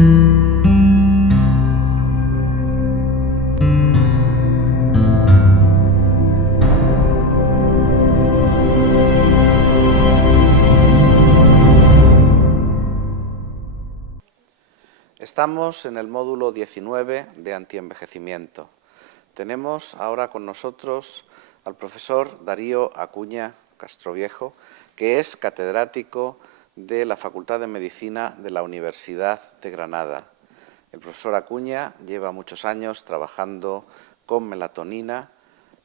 Estamos en el módulo 19 de antienvejecimiento. Tenemos ahora con nosotros al profesor Darío Acuña Castroviejo, que es catedrático de la Facultad de Medicina de la Universidad de Granada. El profesor Acuña lleva muchos años trabajando con melatonina,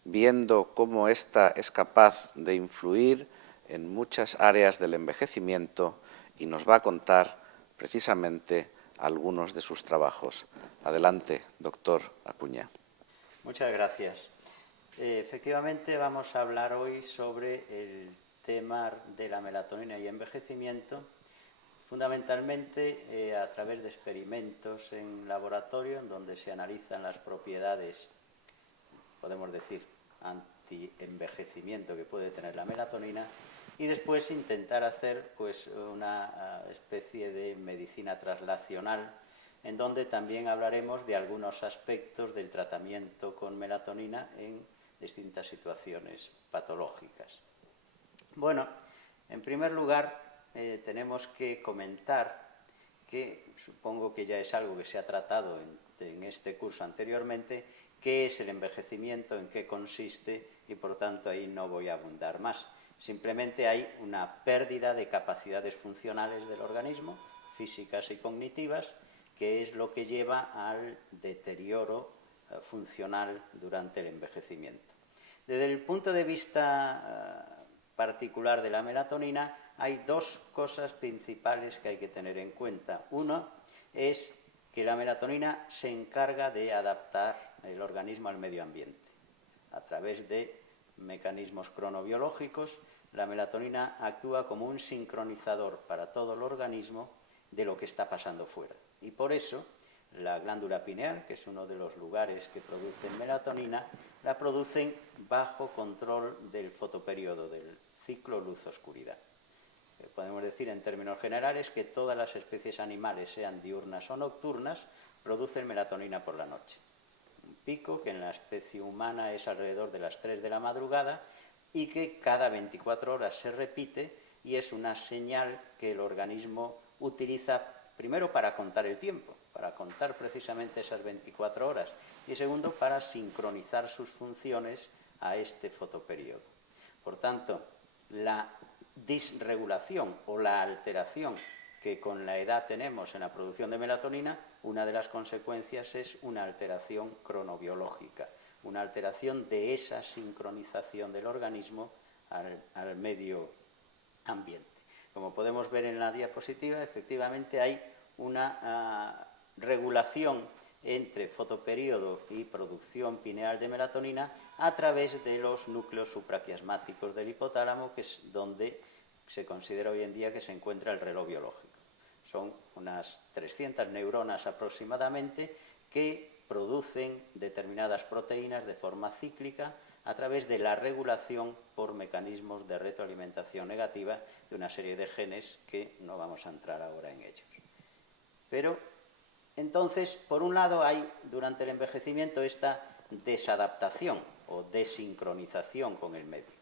viendo cómo ésta es capaz de influir en muchas áreas del envejecimiento y nos va a contar precisamente algunos de sus trabajos. Adelante, doctor Acuña. Muchas gracias. Efectivamente, vamos a hablar hoy sobre el tema de la melatonina y envejecimiento, fundamentalmente a través de experimentos en laboratorio, en donde se analizan las propiedades, podemos decir, anti-envejecimiento que puede tener la melatonina, y después intentar hacer pues, una especie de medicina translacional, en donde también hablaremos de algunos aspectos del tratamiento con melatonina en distintas situaciones patológicas. Bueno, en primer lugar, tenemos que comentar que, supongo que ya es algo que se ha tratado en este curso anteriormente, qué es el envejecimiento, en qué consiste, y por tanto ahí no voy a abundar más. Simplemente hay una pérdida de capacidades funcionales del organismo, físicas y cognitivas, que es lo que lleva al deterioro funcional durante el envejecimiento. Desde el punto de vista particular de la melatonina, hay dos cosas principales que hay que tener en cuenta. Uno es que la melatonina se encarga de adaptar el organismo al medio ambiente. A través de mecanismos cronobiológicos, la melatonina actúa como un sincronizador para todo el organismo de lo que está pasando fuera. Y por eso, la glándula pineal, que es uno de los lugares que producen melatonina, la producen bajo control del fotoperiodo, del ciclo luz-oscuridad. Podemos decir en términos generales que todas las especies animales, sean diurnas o nocturnas, producen melatonina por la noche. Un pico que en la especie humana es alrededor de las 3 de la madrugada y que cada 24 horas se repite, y es una señal que el organismo utiliza primero para contar el tiempo, para contar precisamente esas 24 horas, y segundo para sincronizar sus funciones a este fotoperiodo. Por tanto, la disregulación o la alteración que con la edad tenemos en la producción de melatonina, una de las consecuencias es una alteración cronobiológica, una alteración de esa sincronización del organismo al medio ambiente. Como podemos ver en la diapositiva, efectivamente hay una regulación entre fotoperíodo y producción pineal de melatonina a través de los núcleos supraquiasmáticos del hipotálamo, que es donde se considera hoy en día que se encuentra el reloj biológico. Son unas 300 neuronas aproximadamente que producen determinadas proteínas de forma cíclica a través de la regulación por mecanismos de retroalimentación negativa de una serie de genes que no vamos a entrar ahora en ellos. Pero entonces, por un lado, hay durante el envejecimiento esta desadaptación o desincronización con el medio.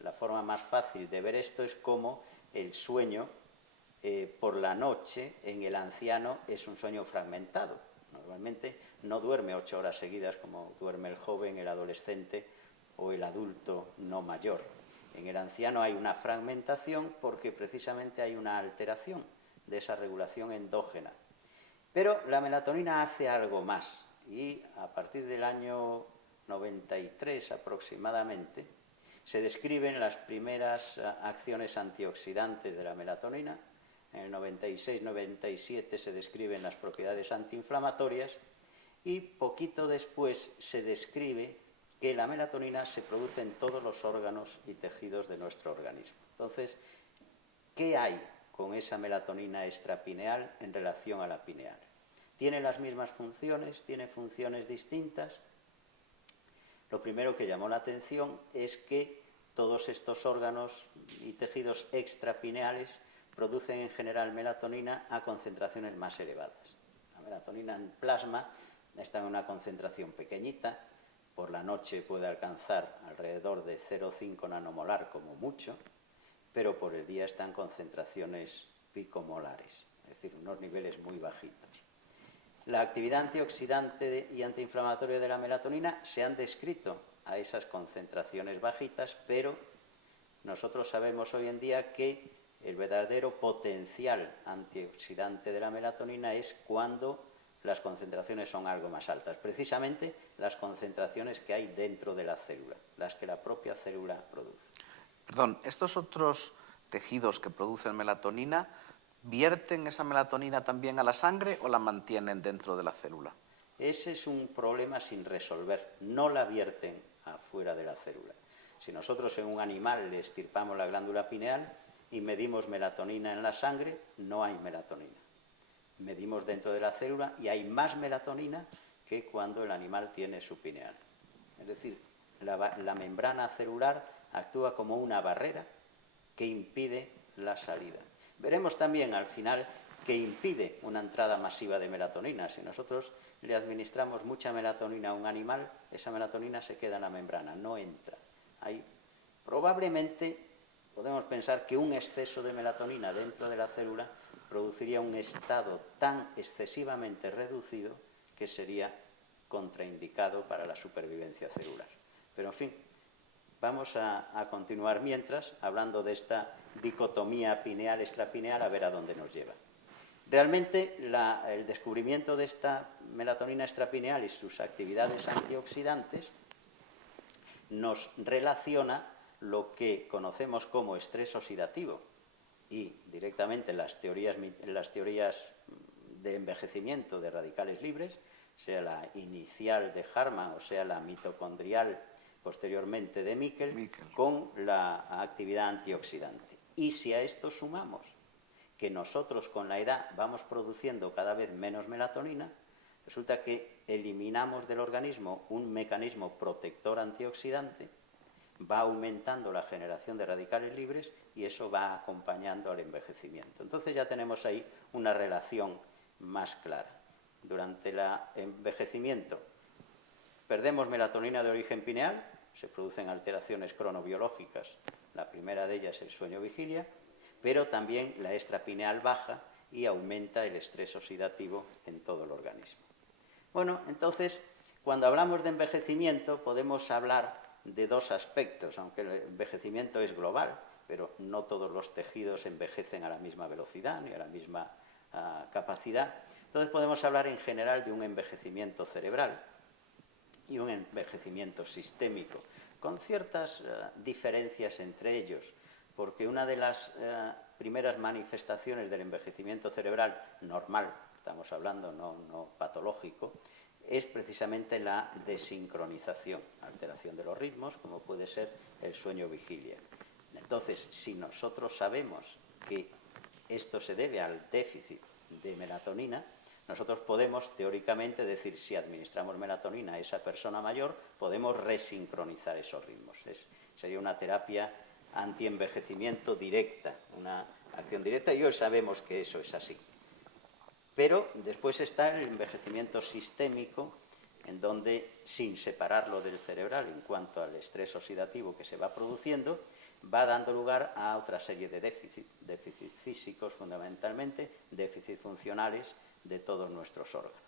La forma más fácil de ver esto es cómo el sueño por la noche en el anciano es un sueño fragmentado. Normalmente no duerme 8 horas seguidas como duerme el joven, el adolescente o el adulto no mayor. En el anciano hay una fragmentación porque precisamente hay una alteración de esa regulación endógena. Pero la melatonina hace algo más, y a partir del año 93 aproximadamente se describen las primeras acciones antioxidantes de la melatonina. En el 96-97 se describen las propiedades antiinflamatorias, y poquito después se describe que la melatonina se produce en todos los órganos y tejidos de nuestro organismo. Entonces, ¿qué hay con esa melatonina extrapineal en relación a la pineal? ¿Tiene las mismas funciones? ¿Tiene funciones distintas? Lo primero que llamó la atención es que todos estos órganos y tejidos extrapineales producen en general melatonina a concentraciones más elevadas. La melatonina en plasma está en una concentración pequeñita, por la noche puede alcanzar alrededor de 0,5 nanomolar como mucho, pero por el día está en concentraciones picomolares, es decir, unos niveles muy bajitos. La actividad antioxidante y antiinflamatoria de la melatonina se han descrito a esas concentraciones bajitas, pero nosotros sabemos hoy en día que el verdadero potencial antioxidante de la melatonina es cuando las concentraciones son algo más altas, precisamente las concentraciones que hay dentro de la célula, las que la propia célula produce. Perdón, ¿estos otros tejidos que producen melatonina vierten esa melatonina también a la sangre o la mantienen dentro de la célula? Ese es un problema sin resolver, no la vierten afuera de la célula. Si nosotros en un animal le extirpamos la glándula pineal y medimos melatonina en la sangre, no hay melatonina. Medimos dentro de la célula y hay más melatonina que cuando el animal tiene su pineal. Es decir, la membrana celular actúa como una barrera que impide la salida. Veremos también al final que impide una entrada masiva de melatonina. Si nosotros le administramos mucha melatonina a un animal, esa melatonina se queda en la membrana, no entra. Probablemente podemos pensar que un exceso de melatonina dentro de la célula produciría un estado tan excesivamente reducido que sería contraindicado para la supervivencia celular. Pero, en fin, vamos a continuar mientras, hablando de esta dicotomía pineal-extrapineal, a ver a dónde nos lleva. Realmente, el descubrimiento de esta melatonina extrapineal y sus actividades antioxidantes nos relaciona lo que conocemos como estrés oxidativo y directamente las teorías de envejecimiento de radicales libres, sea la inicial de Harman o sea la mitocondrial posteriormente de Miquel, con la actividad antioxidante. Y si a esto sumamos que nosotros con la edad vamos produciendo cada vez menos melatonina, resulta que eliminamos del organismo un mecanismo protector antioxidante, va aumentando la generación de radicales libres y eso va acompañando al envejecimiento. Entonces ya tenemos ahí una relación más clara. Durante el envejecimiento perdemos melatonina de origen pineal, se producen alteraciones cronobiológicas, la primera de ellas es el sueño-vigilia, pero también la extrapineal baja y aumenta el estrés oxidativo en todo el organismo. Bueno, entonces, cuando hablamos de envejecimiento podemos hablar de dos aspectos, aunque el envejecimiento es global, pero no todos los tejidos envejecen a la misma velocidad ni a la misma capacidad. Entonces podemos hablar en general de un envejecimiento cerebral y un envejecimiento sistémico, con ciertas diferencias entre ellos, porque una de las primeras manifestaciones del envejecimiento cerebral normal, estamos hablando no patológico, es precisamente la desincronización, alteración de los ritmos, como puede ser el sueño-vigilia. Entonces, si nosotros sabemos que esto se debe al déficit de melatonina, nosotros podemos teóricamente decir, si administramos melatonina a esa persona mayor, podemos resincronizar esos ritmos. Sería una terapia antienvejecimiento directa, una acción directa, y hoy sabemos que eso es así. Pero después está el envejecimiento sistémico, en donde, sin separarlo del cerebral en cuanto al estrés oxidativo que se va produciendo, va dando lugar a otra serie de déficits físicos fundamentalmente, déficits funcionales de todos nuestros órganos.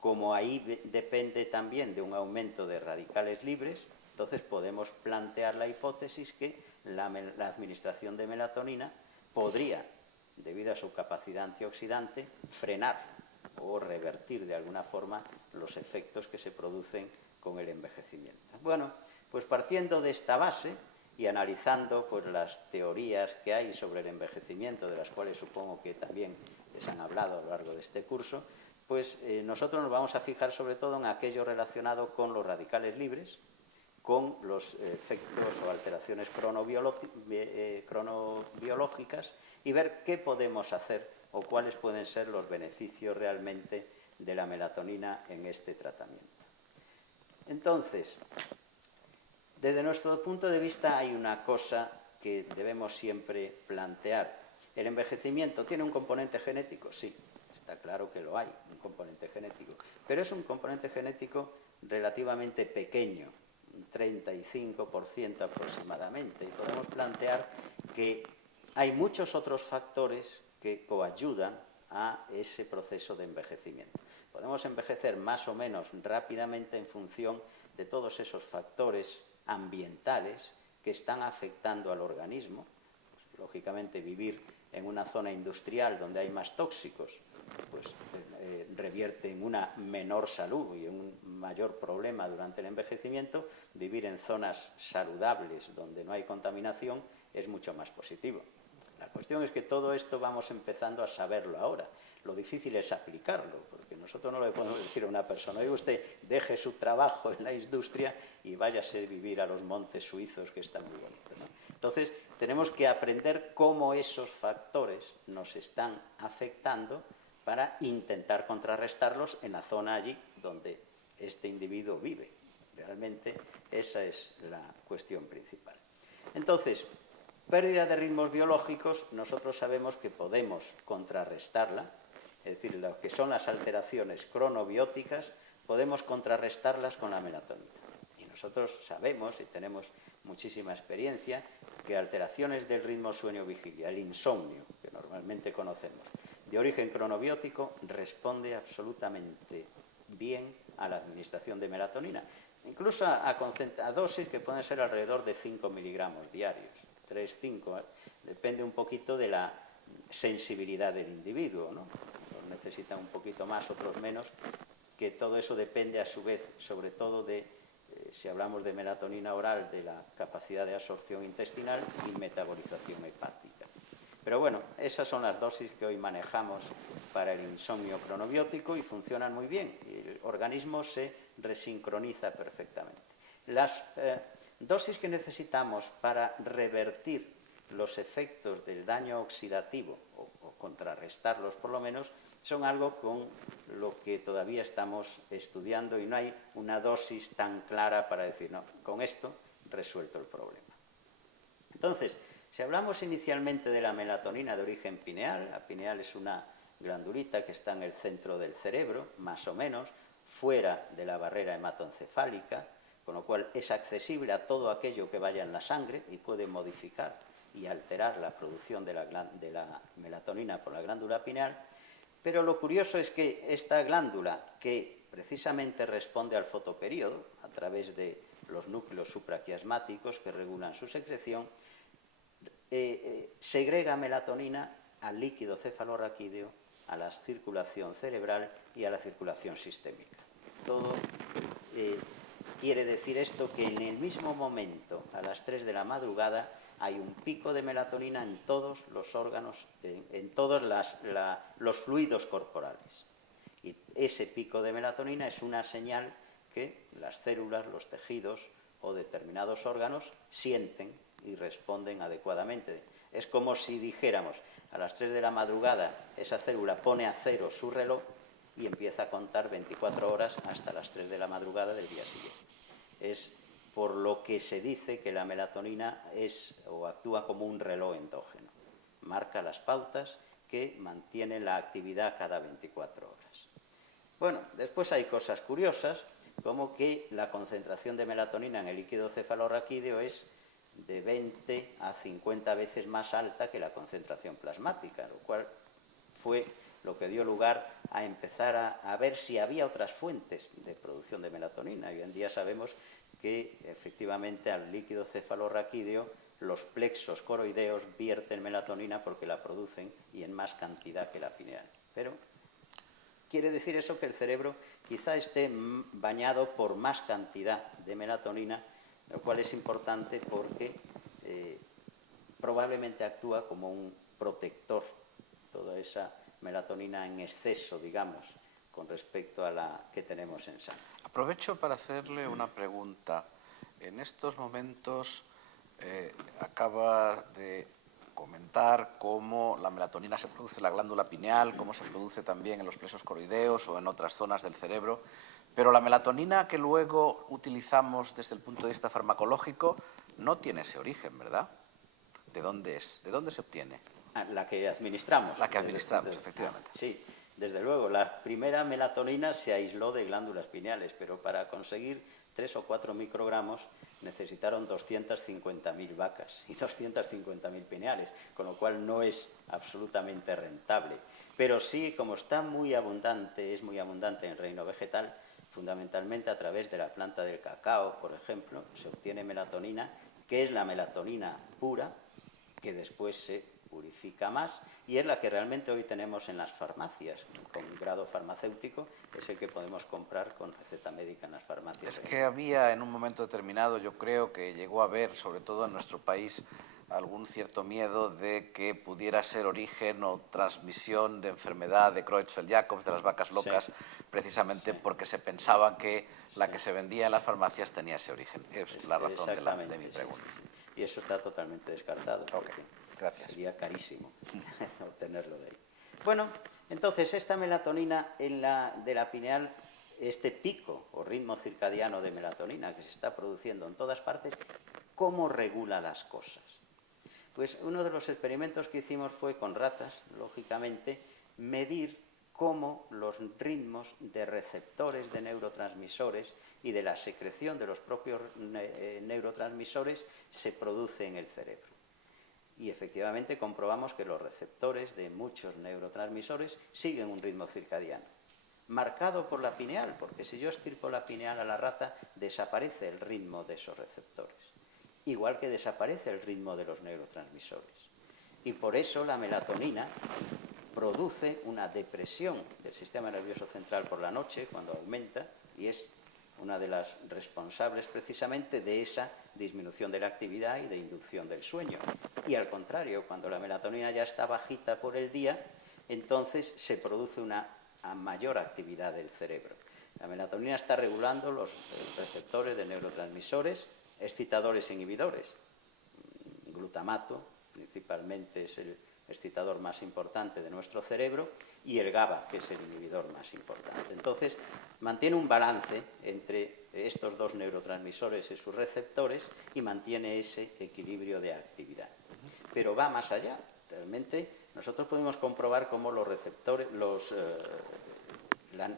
Como ahí depende también de un aumento de radicales libres, entonces podemos plantear la hipótesis que la administración de melatonina podría, debido a su capacidad antioxidante, frenar o revertir de alguna forma los efectos que se producen con el envejecimiento. Bueno, pues partiendo de esta base y analizando pues, las teorías que hay sobre el envejecimiento, de las cuales supongo que también les han hablado a lo largo de este curso, pues nosotros nos vamos a fijar sobre todo en aquello relacionado con los radicales libres, con los efectos o alteraciones cronobiológicas y ver qué podemos hacer o cuáles pueden ser los beneficios realmente de la melatonina en este tratamiento. Entonces, desde nuestro punto de vista hay una cosa que debemos siempre plantear. ¿El envejecimiento tiene un componente genético? Sí. está claro que lo hay, un componente genético, pero es un componente genético relativamente pequeño, un 35% aproximadamente, y podemos plantear que hay muchos otros factores que coayudan a ese proceso de envejecimiento. Podemos envejecer más o menos rápidamente en función de todos esos factores ambientales que están afectando al organismo. Pues, lógicamente, vivir en una zona industrial donde hay más tóxicos, pues revierte en una menor salud y en un mayor problema durante el envejecimiento. Vivir en zonas saludables donde no hay contaminación es mucho más positivo. La cuestión es que todo esto vamos empezando a saberlo ahora. Lo difícil es aplicarlo, porque nosotros no le podemos decir a una persona: oye, usted deje su trabajo en la industria y váyase a vivir a los montes suizos, que están muy bonitos, ¿no? Entonces, tenemos que aprender cómo esos factores nos están afectando para intentar contrarrestarlos en la zona allí donde este individuo vive. Realmente esa es la cuestión principal. Entonces, pérdida de ritmos biológicos, nosotros sabemos que podemos contrarrestarla, es decir, lo que son las alteraciones cronobióticas, podemos contrarrestarlas con la melatonina. Y nosotros sabemos, y tenemos muchísima experiencia, que alteraciones del ritmo sueño-vigilia, el insomnio, que normalmente conocemos, de origen cronobiótico, responde absolutamente bien a la administración de melatonina, incluso a dosis que pueden ser alrededor de 5 miligramos diarios. 3, 5, depende un poquito de la sensibilidad del individuo, ¿no? Unos necesitan un poquito más, otros menos, que todo eso depende a su vez, sobre todo de, si hablamos de melatonina oral, de la capacidad de absorción intestinal y metabolización hepática. Pero bueno, esas son las dosis que hoy manejamos para el insomnio cronobiótico y funcionan muy bien. El organismo se resincroniza perfectamente. Las dosis que necesitamos para revertir los efectos del daño oxidativo, o contrarrestarlos por lo menos, son algo con lo que todavía estamos estudiando y no hay una dosis tan clara para decir, no, con esto resuelto el problema. Entonces, si hablamos inicialmente de la melatonina de origen pineal, la pineal es una glandulita que está en el centro del cerebro, más o menos, fuera de la barrera hematoencefálica, con lo cual es accesible a todo aquello que vaya en la sangre y puede modificar y alterar la producción de la melatonina por la glándula pineal. Pero lo curioso es que esta glándula, que precisamente responde al fotoperíodo a través de los núcleos supraquiasmáticos que regulan su secreción, segrega melatonina al líquido cefalorraquídeo, a la circulación cerebral y a la circulación sistémica. Todo quiere decir esto que en el mismo momento, a las 3 de la madrugada, hay un pico de melatonina en todos los órganos, en todos los fluidos corporales. Y ese pico de melatonina es una señal que las células, los tejidos o determinados órganos sienten y responden adecuadamente. Es como si dijéramos, a las 3 de la madrugada esa célula pone a cero su reloj y empieza a contar 24 horas hasta las 3 de la madrugada del día siguiente. Es por lo que se dice que la melatonina es o actúa como un reloj endógeno. Marca las pautas que mantienen la actividad cada 24 horas. Bueno, después hay cosas curiosas, como que la concentración de melatonina en el líquido cefalorraquídeo es de 20 a 50 veces más alta que la concentración plasmática, lo cual fue lo que dio lugar a empezar a ver si había otras fuentes de producción de melatonina. Hoy en día sabemos que efectivamente al líquido cefalorraquídeo los plexos coroideos vierten melatonina porque la producen y en más cantidad que la pineal. Pero quiere decir eso que el cerebro quizá esté bañado por más cantidad de melatonina, lo cual es importante porque probablemente actúa como un protector, toda esa melatonina en exceso, digamos, con respecto a la que tenemos en sangre. Aprovecho para hacerle una pregunta. En estos momentos acaba de comentar cómo la melatonina se produce en la glándula pineal, cómo se produce también en los plexos coroideos o en otras zonas del cerebro, pero la melatonina que luego utilizamos desde el punto de vista farmacológico no tiene ese origen, ¿verdad? ¿De dónde es? ¿De dónde se obtiene? La que administramos. La que administramos, efectivamente. Sí. desde luego, la primera melatonina se aisló de glándulas pineales, pero para conseguir 3 o 4 microgramos necesitaron 250.000 vacas y 250.000 pineales, con lo cual no es absolutamente rentable. Pero sí, como está muy abundante, es muy abundante en el reino vegetal, fundamentalmente a través de la planta del cacao, por ejemplo, se obtiene melatonina, que es la melatonina pura, que después se purifica más, y es la que realmente hoy tenemos en las farmacias, con grado farmacéutico, es el que podemos comprar con receta médica en las farmacias. Es que había en un momento determinado, yo creo que llegó a haber, sobre todo en nuestro país, algún cierto miedo de que pudiera ser origen o transmisión de enfermedad de Creutzfeldt-Jacobs, de las vacas locas, sí, precisamente sí, porque se pensaba que la que se vendía en las farmacias tenía ese origen. Es la razón de mi pregunta. Sí, sí. Y eso está totalmente descartado. Okay. Gracias. Sería carísimo obtenerlo de ahí. Bueno, entonces esta melatonina de la pineal, este pico o ritmo circadiano de melatonina que se está produciendo en todas partes, ¿cómo regula las cosas? Pues uno de los experimentos que hicimos fue con ratas, lógicamente, medir cómo los ritmos de receptores de neurotransmisores y de la secreción de los propios neurotransmisores se produce en el cerebro. Y efectivamente comprobamos que los receptores de muchos neurotransmisores siguen un ritmo circadiano, marcado por la pineal, porque si yo estirpo la pineal a la rata, desaparece el ritmo de esos receptores, igual que desaparece el ritmo de los neurotransmisores. Y por eso la melatonina produce una depresión del sistema nervioso central por la noche, cuando aumenta, y es una de las responsables precisamente de esa disminución de la actividad y de inducción del sueño. Y al contrario, cuando la melatonina ya está bajita por el día, entonces se produce una mayor actividad del cerebro. La melatonina está regulando los receptores de neurotransmisores, excitadores e inhibidores. Glutamato, principalmente, es el excitador más importante de nuestro cerebro, y el GABA, que es el inhibidor más importante. Entonces, mantiene un balance entre estos dos neurotransmisores y sus receptores y mantiene ese equilibrio de actividad. Pero va más allá. Realmente, nosotros podemos comprobar cómo los receptores, el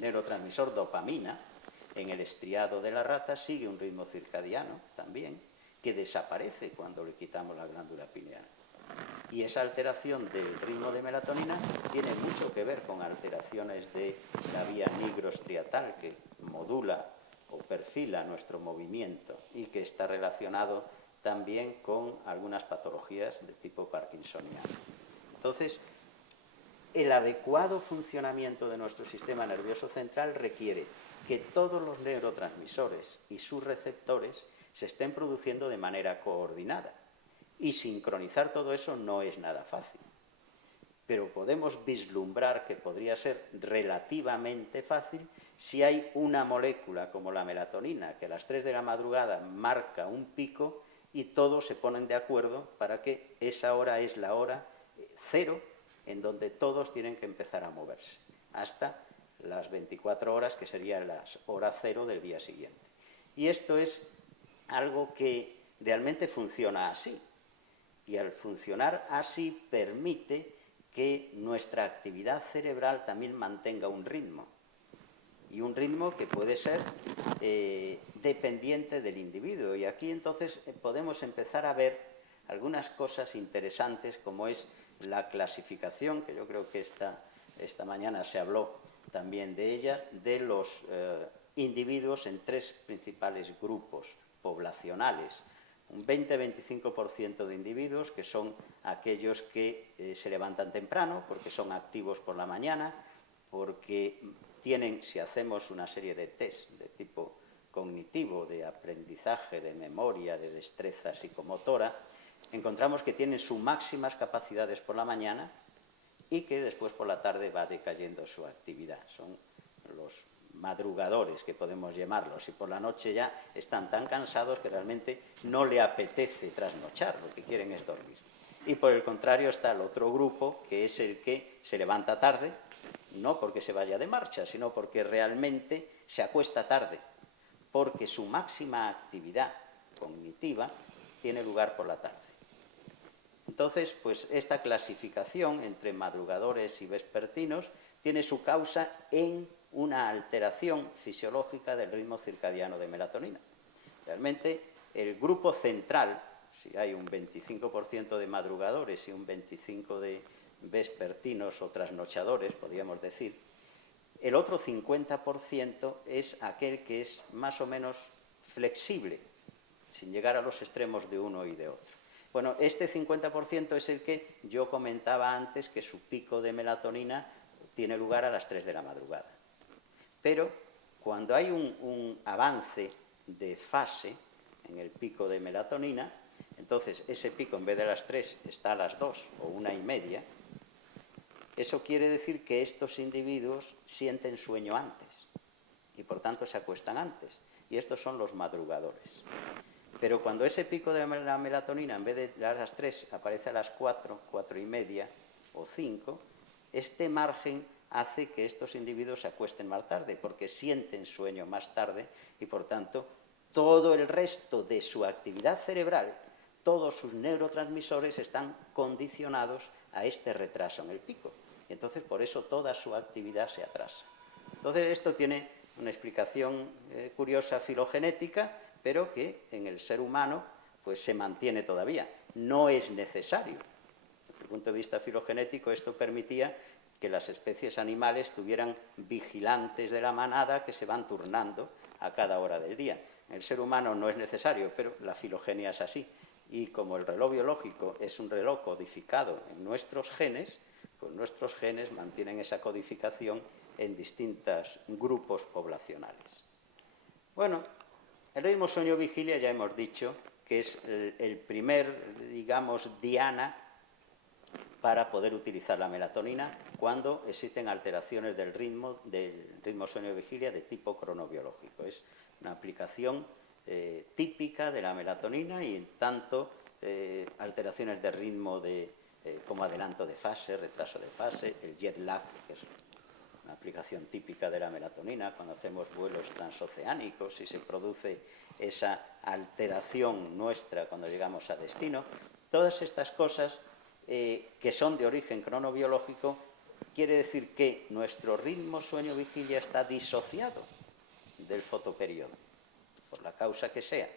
neurotransmisor dopamina, en el estriado de la rata, sigue un ritmo circadiano también, que desaparece cuando le quitamos la glándula pineal. Y esa alteración del ritmo de melatonina tiene mucho que ver con alteraciones de la vía nigrostriatal, que modula o perfila nuestro movimiento y que está relacionado también con algunas patologías de tipo parkinsoniano. Entonces, el adecuado funcionamiento de nuestro sistema nervioso central requiere que todos los neurotransmisores y sus receptores se estén produciendo de manera coordinada. Y sincronizar todo eso no es nada fácil. Pero podemos vislumbrar que podría ser relativamente fácil si hay una molécula como la melatonina, que a las 3 de la madrugada marca un pico y todos se ponen de acuerdo para que esa hora es la hora cero en donde todos tienen que empezar a moverse, hasta las 24 horas, que serían las horas cero del día siguiente. Y esto es algo que realmente funciona así. Y al funcionar así permite que nuestra actividad cerebral también mantenga un ritmo. Y un ritmo que puede ser dependiente del individuo. Y aquí entonces podemos empezar a ver algunas cosas interesantes, como es la clasificación, que yo creo que esta mañana se habló también de ella, de los individuos en 3 principales grupos poblacionales. Un 20-25% de individuos que son aquellos que se levantan temprano porque son activos por la mañana, porque tienen, si hacemos una serie de test de tipo cognitivo, de aprendizaje, de memoria, de destreza psicomotora, encontramos que tienen sus máximas capacidades por la mañana y que después por la tarde va decayendo su actividad. Son los madrugadores, que podemos llamarlos, y por la noche ya están tan cansados que realmente no le apetece trasnochar, lo que quieren es dormir. Y por el contrario está el otro grupo, que es el que se levanta tarde, no porque se vaya de marcha, sino porque realmente se acuesta tarde, porque su máxima actividad cognitiva tiene lugar por la tarde. entonces, pues esta clasificación entre madrugadores y vespertinos tiene su causa en una alteración fisiológica del ritmo circadiano de melatonina. Realmente, el grupo central, si hay un 25% de madrugadores y un 25% de vespertinos o trasnochadores, podríamos decir, el otro 50% es aquel que es más o menos flexible, sin llegar a los extremos de uno y de otro. Bueno, este 50% es el que yo comentaba antes, que su pico de melatonina tiene lugar a las 3 de la madrugada. Pero cuando hay un avance de fase en el pico de melatonina, entonces ese pico en vez de las 3 está a las 2 o 1:30, eso quiere decir que estos individuos sienten sueño antes y por tanto se acuestan antes. Y estos son los madrugadores. Pero cuando ese pico de la melatonina en vez de a las 3 aparece a las 4, 4:30 o 5, este margen hace que estos individuos se acuesten más tarde porque sienten sueño más tarde y por tanto todo el resto de su actividad cerebral, todos sus neurotransmisores están condicionados a este retraso en el pico. Y entonces por eso toda su actividad se atrasa. Entonces esto tiene una explicación curiosa filogenética, pero que en el ser humano pues se mantiene todavía. No es necesario. Desde el punto de vista filogenético, esto permitía que las especies animales tuvieran vigilantes de la manada que se van turnando a cada hora del día. En el ser humano no es necesario, pero la filogenia es así. Y como el reloj biológico es un reloj codificado en nuestros genes, pues nuestros genes mantienen esa codificación en distintos grupos poblacionales. Bueno, el ritmo sueño-vigilia ya hemos dicho que es el primer, digamos, diana para poder utilizar la melatonina cuando existen alteraciones del ritmo sueño-vigilia de tipo cronobiológico. Es una aplicación típica de la melatonina y en tanto alteraciones de ritmo como adelanto de fase, retraso de fase, el jet lag, que es una aplicación típica de la melatonina cuando hacemos vuelos transoceánicos y se produce esa alteración nuestra cuando llegamos a destino. Todas estas cosas que son de origen cronobiológico, quiere decir que nuestro ritmo sueño-vigilia está disociado del fotoperiodo, por la causa que sea.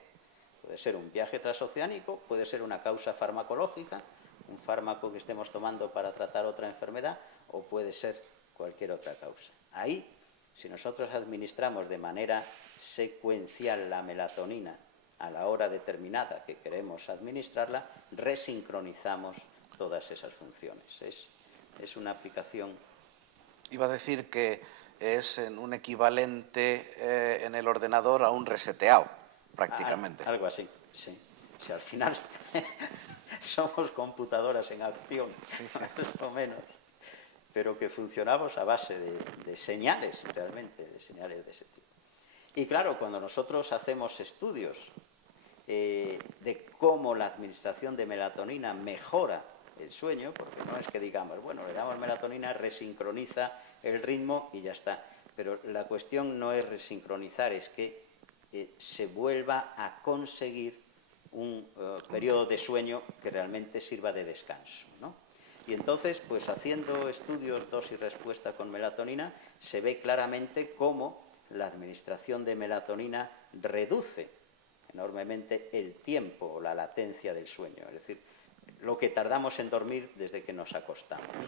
Puede ser un viaje transoceánico, puede ser una causa farmacológica, un fármaco que estemos tomando para tratar otra enfermedad, o puede ser cualquier otra causa. Ahí, si nosotros administramos de manera secuencial la melatonina a la hora determinada que queremos administrarla, resincronizamos todas esas funciones. Es una aplicación. Iba a decir que es un equivalente en el ordenador a un reseteado, prácticamente. Algo así, sí. Si al final somos computadoras en acción, más o menos, pero que funcionamos a base de señales, realmente, de señales de ese tipo. Y claro, cuando nosotros hacemos estudios de cómo la administración de melatonina mejora el sueño, porque no es que digamos, bueno, le damos melatonina, resincroniza el ritmo y ya está. Pero la cuestión no es resincronizar, es que se vuelva a conseguir un periodo de sueño que realmente sirva de descanso, ¿no? Y entonces, pues haciendo estudios dosis-respuesta con melatonina, se ve claramente cómo la administración de melatonina reduce enormemente el tiempo o la latencia del sueño, es decir, lo que tardamos en dormir desde que nos acostamos.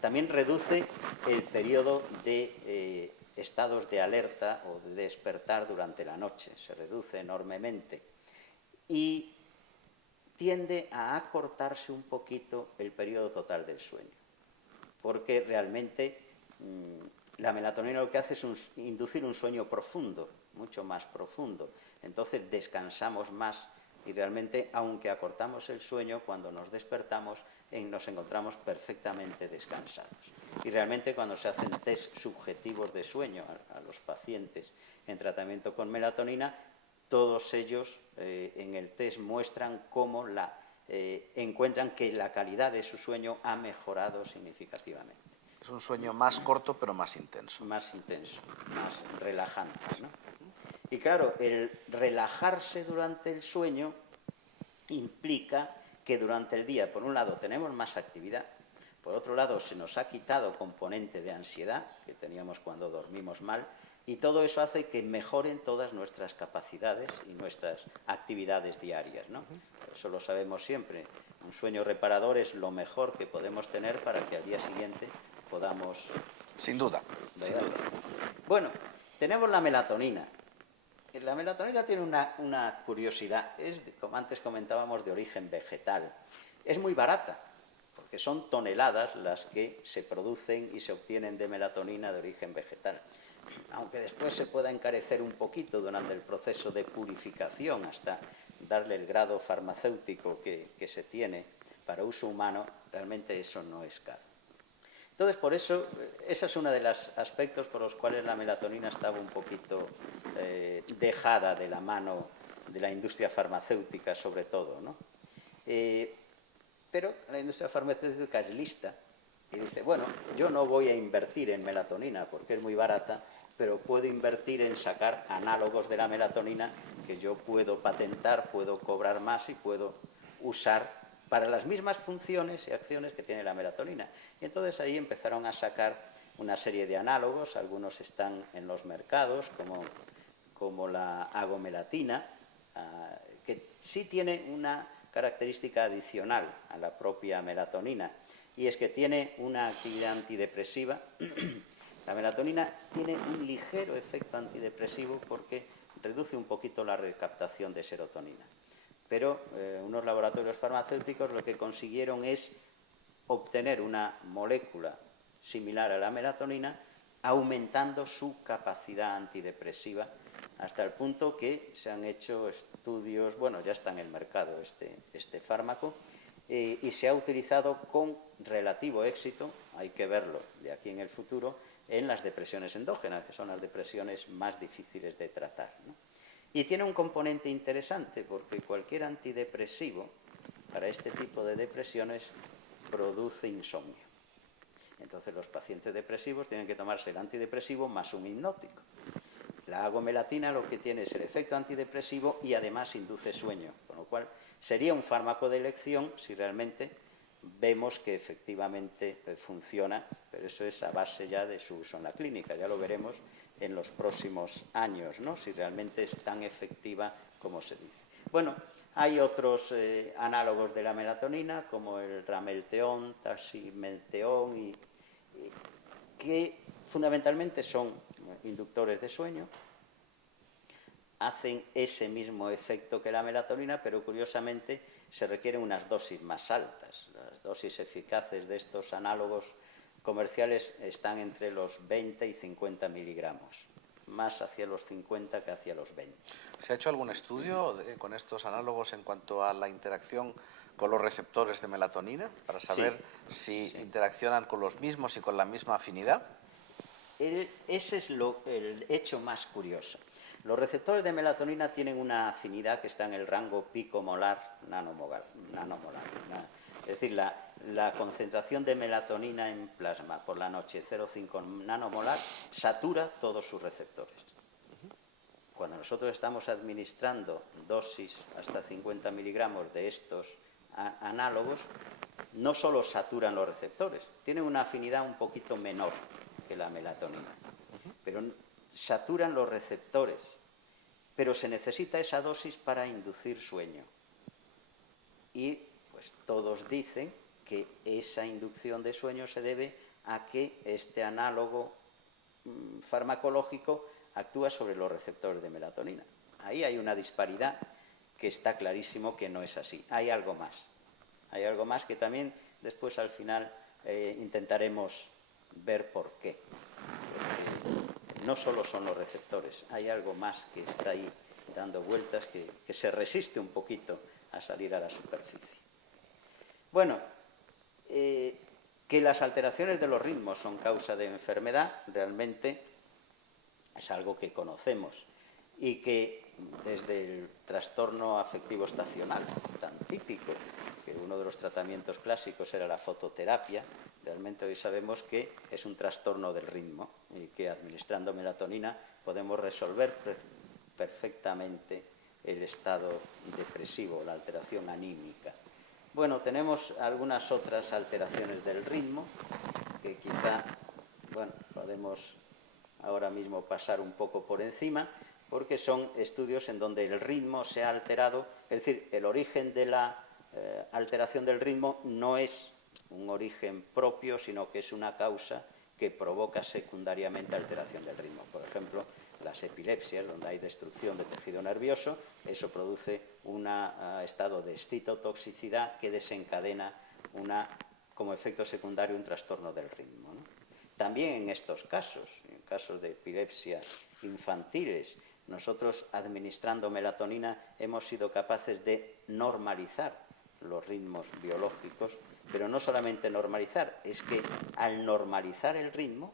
También reduce el periodo de estados de alerta o de despertar durante la noche, se reduce enormemente y tiende a acortarse un poquito el periodo total del sueño, porque realmente la melatonina lo que hace es inducir un sueño profundo, mucho más profundo, entonces descansamos más y realmente, aunque acortamos el sueño, cuando nos despertamos nos encontramos perfectamente descansados. Y realmente cuando se hacen test subjetivos de sueño a los pacientes en tratamiento con melatonina, todos ellos en el test muestran cómo encuentran que la calidad de su sueño ha mejorado significativamente. Es un sueño más corto pero más intenso. Más intenso, más relajante, ¿no? Y claro, el relajarse durante el sueño implica que durante el día, por un lado, tenemos más actividad, por otro lado, se nos ha quitado componente de ansiedad que teníamos cuando dormimos mal, y todo eso hace que mejoren todas nuestras capacidades y nuestras actividades diarias, ¿no? Eso lo sabemos siempre. Un sueño reparador es lo mejor que podemos tener para que al día siguiente podamos... Sin duda, sin duda. Bueno, tenemos la melatonina. La melatonina tiene una curiosidad, como antes comentábamos, de origen vegetal. Es muy barata, porque son toneladas las que se producen y se obtienen de melatonina de origen vegetal. Aunque después se pueda encarecer un poquito durante el proceso de purificación hasta darle el grado farmacéutico que se tiene para uso humano, realmente eso no es caro. Entonces, por eso, ese es uno de los aspectos por los cuales la melatonina estaba un poquito dejada de la mano de la industria farmacéutica, sobre todo, ¿no? Pero la industria farmacéutica es lista y dice, bueno, yo no voy a invertir en melatonina porque es muy barata, pero puedo invertir en sacar análogos de la melatonina que yo puedo patentar, puedo cobrar más y puedo usar para las mismas funciones y acciones que tiene la melatonina. Y entonces ahí empezaron a sacar una serie de análogos, algunos están en los mercados, como la agomelatina, que sí tiene una característica adicional a la propia melatonina, y es que tiene una actividad antidepresiva. La melatonina tiene un ligero efecto antidepresivo porque reduce un poquito la recaptación de serotonina. Pero unos laboratorios farmacéuticos lo que consiguieron es obtener una molécula similar a la melatonina, aumentando su capacidad antidepresiva, hasta el punto que se han hecho estudios, bueno, ya está en el mercado este fármaco, y se ha utilizado con relativo éxito, hay que verlo de aquí en el futuro, en las depresiones endógenas, que son las depresiones más difíciles de tratar, ¿no? Y tiene un componente interesante, porque cualquier antidepresivo para este tipo de depresiones produce insomnio. Entonces los pacientes depresivos tienen que tomarse el antidepresivo más un hipnótico. La agomelatina lo que tiene es el efecto antidepresivo y además induce sueño, con lo cual sería un fármaco de elección si realmente vemos que efectivamente funciona, pero eso es a base ya de su uso en la clínica, ya lo veremos en los próximos años, ¿no? Si realmente es tan efectiva como se dice. Bueno, hay otros análogos de la melatonina, como el ramelteón, taximelteón, que fundamentalmente son inductores de sueño, hacen ese mismo efecto que la melatonina, pero curiosamente se requieren unas dosis más altas. Las dosis eficaces de estos análogos comerciales están entre los 20 y 50 miligramos, más hacia los 50 que hacia los 20. ¿Se ha hecho algún estudio con estos análogos en cuanto a la interacción con los receptores de melatonina, para saber si interaccionan con los mismos y con la misma afinidad? Ese es el hecho más curioso. Los receptores de melatonina tienen una afinidad que está en el rango picomolar nanomolar. Es decir, la concentración de melatonina en plasma por la noche, 0,5 nanomolar, satura todos sus receptores. Cuando nosotros estamos administrando dosis hasta 50 miligramos de estos análogos, no solo saturan los receptores, tienen una afinidad un poquito menor que la melatonina, pero saturan los receptores, pero se necesita esa dosis para inducir sueño. Y pues todos dicen que esa inducción de sueño se debe a que este análogo farmacológico actúa sobre los receptores de melatonina. Ahí hay una disparidad que está clarísimo que no es así. Hay algo más. Hay algo más que también después al final intentaremos ver por qué. Porque no solo son los receptores, hay algo más que está ahí dando vueltas que se resiste un poquito a salir a la superficie. Bueno, que las alteraciones de los ritmos son causa de enfermedad, realmente es algo que conocemos y que desde el trastorno afectivo estacional, tan típico, que uno de los tratamientos clásicos era la fototerapia, realmente hoy sabemos que es un trastorno del ritmo y que administrando melatonina podemos resolver perfectamente el estado depresivo, la alteración anímica. Bueno, tenemos algunas otras alteraciones del ritmo que quizá, bueno, podemos ahora mismo pasar un poco por encima, porque son estudios en donde el ritmo se ha alterado, es decir, el origen de la alteración del ritmo no es un origen propio, sino que es una causa que provoca secundariamente alteración del ritmo. Por ejemplo, las epilepsias, donde hay destrucción de tejido nervioso, eso produce un estado de excitotoxicidad que desencadena como efecto secundario un trastorno del ritmo, ¿no? También en estos casos, en casos de epilepsia infantiles, nosotros administrando melatonina hemos sido capaces de normalizar los ritmos biológicos, pero no solamente normalizar, es que al normalizar el ritmo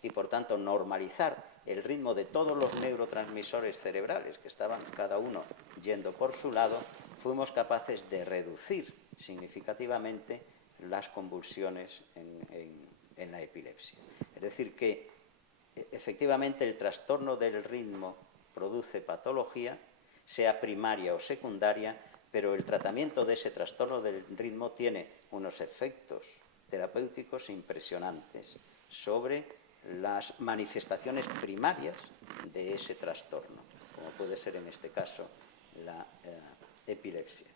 y por tanto normalizar el ritmo de todos los neurotransmisores cerebrales que estaban cada uno yendo por su lado, fuimos capaces de reducir significativamente las convulsiones en la epilepsia. Es decir, que efectivamente el trastorno del ritmo produce patología, sea primaria o secundaria, pero el tratamiento de ese trastorno del ritmo tiene unos efectos terapéuticos impresionantes sobre las manifestaciones primarias de ese trastorno, como puede ser en este caso la epilepsia.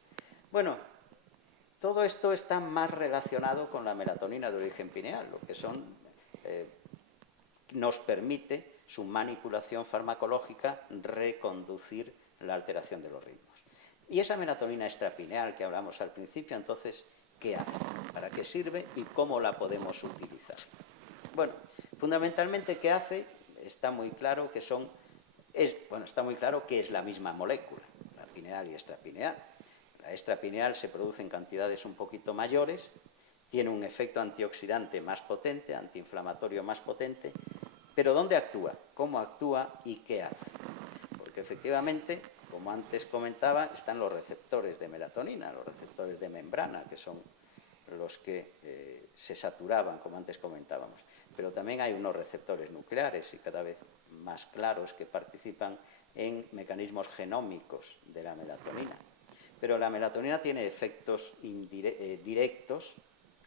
Bueno, todo esto está más relacionado con la melatonina de origen pineal, lo que nos permite su manipulación farmacológica reconducir la alteración de los ritmos. Y esa melatonina extrapineal que hablamos al principio, entonces, ¿qué hace? ¿Para qué sirve y cómo la podemos utilizar? Bueno, fundamentalmente, ¿qué hace? Está muy claro que es la misma molécula, la pineal y extrapineal. La extrapineal se produce en cantidades un poquito mayores, tiene un efecto antioxidante más potente, antiinflamatorio más potente, pero ¿dónde actúa? ¿Cómo actúa y qué hace? Porque efectivamente, como antes comentaba, están los receptores de melatonina, los receptores de membrana, que son los que se saturaban, como antes comentábamos. Pero también hay unos receptores nucleares y cada vez más claros que participan en mecanismos genómicos de la melatonina. Pero la melatonina tiene efectos directos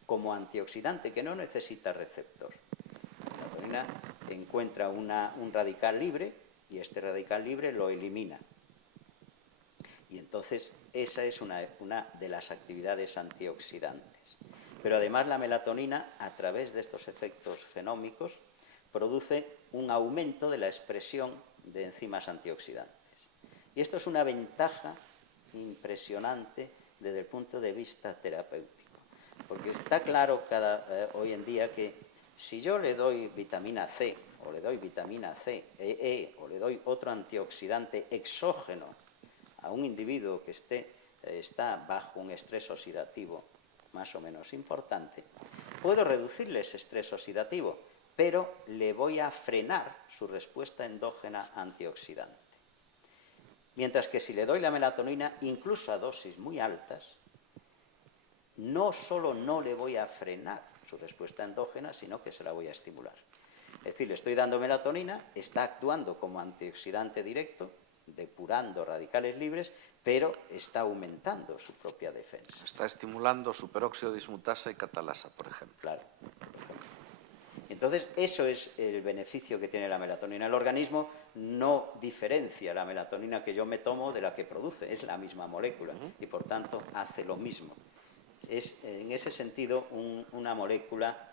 como antioxidante, que no necesita receptor. La melatonina encuentra un radical libre y este radical libre lo elimina. Y entonces esa es una de las actividades antioxidantes. Pero además la melatonina, a través de estos efectos genómicos, produce un aumento de la expresión de enzimas antioxidantes. Y esto es una ventaja impresionante desde el punto de vista terapéutico, porque está claro hoy en día que si yo le doy vitamina C, o le doy vitamina C, o le doy otro antioxidante exógeno a un individuo que está bajo un estrés oxidativo más o menos importante, puedo reducirle ese estrés oxidativo, pero le voy a frenar su respuesta endógena antioxidante. Mientras que si le doy la melatonina, incluso a dosis muy altas, no solo no le voy a frenar su respuesta endógena, sino que se la voy a estimular. Es decir, le estoy dando melatonina, está actuando como antioxidante directo, depurando radicales libres, pero está aumentando su propia defensa. Está estimulando superóxido dismutasa y catalasa, por ejemplo. Claro. Entonces, eso es el beneficio que tiene la melatonina. El organismo no diferencia la melatonina que yo me tomo de la que produce, es la misma molécula y, por tanto, hace lo mismo. Es, en ese sentido, una molécula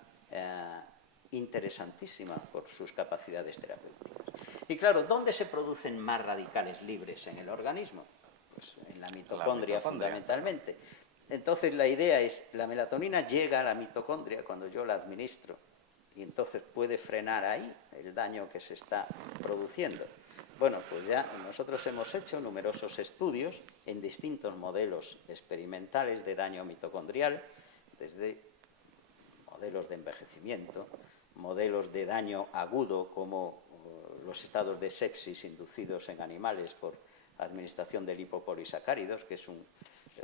interesantísima por sus capacidades terapéuticas. Y claro, ¿dónde se producen más radicales libres en el organismo? Pues en la mitocondria, fundamentalmente. Entonces la idea es, la melatonina llega a la mitocondria cuando yo la administro y entonces puede frenar ahí el daño que se está produciendo. Bueno, pues ya nosotros hemos hecho numerosos estudios en distintos modelos experimentales de daño mitocondrial, desde modelos de envejecimiento, modelos de daño agudo como los estados de sepsis inducidos en animales por administración de lipopolisacáridos, que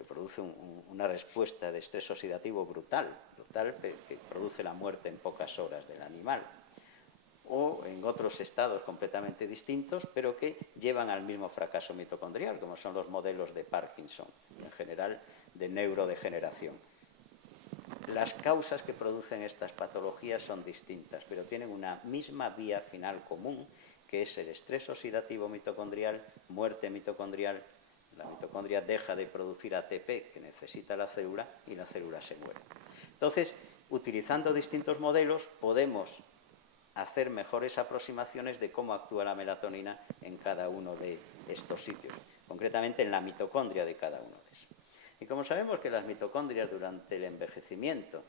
produce una respuesta de estrés oxidativo brutal, que produce la muerte en pocas horas del animal, o en otros estados completamente distintos, pero que llevan al mismo fracaso mitocondrial, como son los modelos de Parkinson. En general, de neurodegeneración. Las causas que producen estas patologías son distintas, pero tienen una misma vía final común, que es el estrés oxidativo mitocondrial, muerte mitocondrial. La mitocondria deja de producir ATP que necesita la célula y la célula se muere. Entonces, utilizando distintos modelos, podemos hacer mejores aproximaciones de cómo actúa la melatonina en cada uno de estos sitios, concretamente en la mitocondria de cada uno de esos. Y como sabemos que las mitocondrias durante el envejecimiento,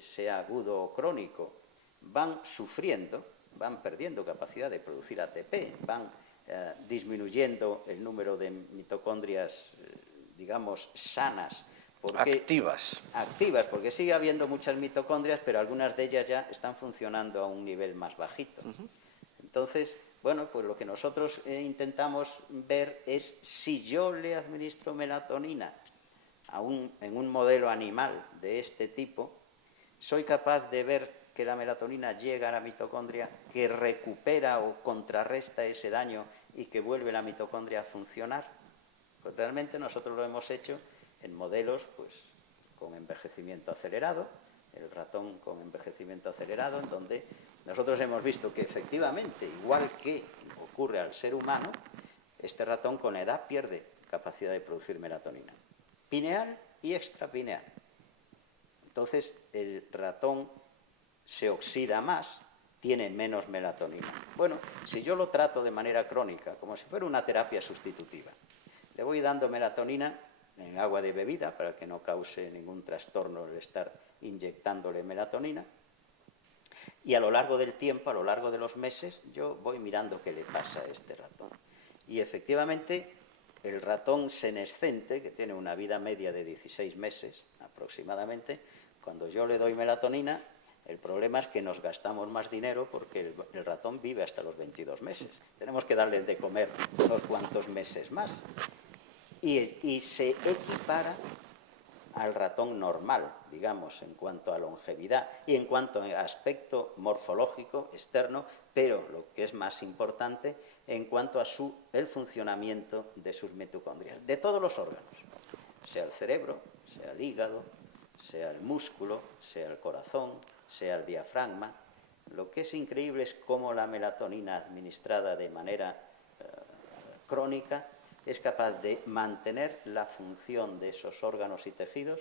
sea agudo o crónico, van sufriendo, van perdiendo capacidad de producir ATP, van disminuyendo el número de mitocondrias, digamos, sanas. Activas, porque sigue habiendo muchas mitocondrias, pero algunas de ellas ya están funcionando a un nivel más bajito. Entonces, bueno, pues lo que nosotros intentamos ver es si yo le administro melatonina en un modelo animal de este tipo, soy capaz de ver que la melatonina llega a la mitocondria, que recupera o contrarresta ese daño y que vuelve la mitocondria a funcionar. Pues realmente nosotros lo hemos hecho en modelos pues, con envejecimiento acelerado, el ratón con envejecimiento acelerado, en donde nosotros hemos visto que efectivamente, igual que ocurre al ser humano, este ratón con la edad pierde capacidad de producir melatonina, pineal y extrapineal. Entonces el ratón se oxida más, tiene menos melatonina. Bueno, si yo lo trato de manera crónica, como si fuera una terapia sustitutiva, le voy dando melatonina en agua de bebida para que no cause ningún trastorno el estar inyectándole melatonina, y a lo largo del tiempo, a lo largo de los meses, yo voy mirando qué le pasa a este ratón. Y efectivamente, el ratón senescente, que tiene una vida media de 16 meses aproximadamente, cuando yo le doy melatonina, el problema es que nos gastamos más dinero porque el ratón vive hasta los 22 meses. Tenemos que darle de comer unos cuantos meses más. Y se equipara al ratón normal, digamos, en cuanto a longevidad y en cuanto a aspecto morfológico externo, pero lo que es más importante, en cuanto a el funcionamiento de sus mitocondrias, de todos los órganos, sea el cerebro, sea el hígado, sea el músculo, sea el corazón, sea el diafragma. Lo que es increíble es cómo la melatonina administrada de manera crónica es capaz de mantener la función de esos órganos y tejidos,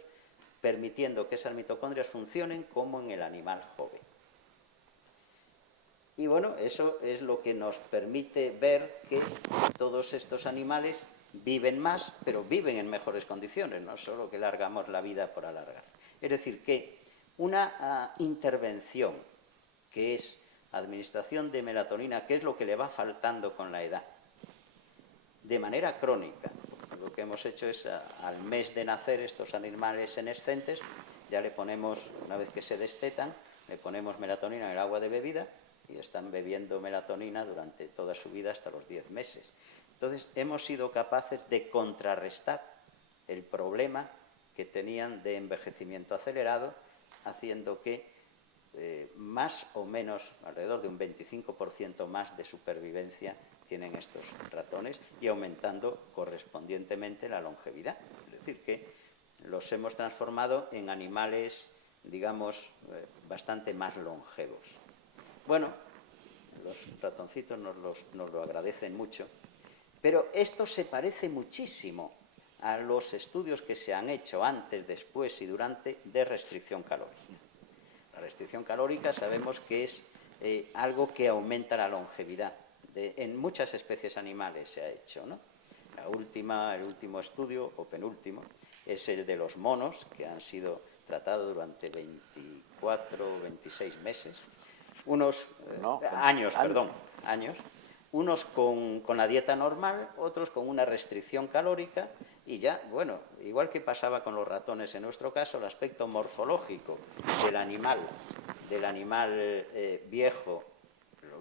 permitiendo que esas mitocondrias funcionen como en el animal joven. Y bueno, eso es lo que nos permite ver que todos estos animales viven más, pero viven en mejores condiciones, no solo que largamos la vida por alargar. Es decir, que una intervención que es administración de melatonina, que es lo que le va faltando con la edad, de manera crónica. Lo que hemos hecho es, al mes de nacer estos animales senescentes, ya le ponemos, una vez que se destetan, le ponemos melatonina en el agua de bebida y están bebiendo melatonina durante toda su vida hasta los 10 meses. Entonces, hemos sido capaces de contrarrestar el problema que tenían de envejecimiento acelerado, haciendo que más o menos, alrededor de un 25% más de supervivencia tienen estos ratones y aumentando correspondientemente la longevidad. Es decir, que los hemos transformado en animales, digamos, bastante más longevos. Bueno, los ratoncitos nos lo agradecen mucho, pero esto se parece muchísimo a los estudios que se han hecho antes, después y durante de restricción calórica. La restricción calórica sabemos que es algo que aumenta la longevidad. En muchas especies animales se ha hecho, ¿no? El último estudio, o penúltimo, es el de los monos, que han sido tratados durante 24 o 26 meses. Años. Unos con la dieta normal, otros con una restricción calórica, y ya, bueno, igual que pasaba con los ratones en nuestro caso, el aspecto morfológico del animal viejo,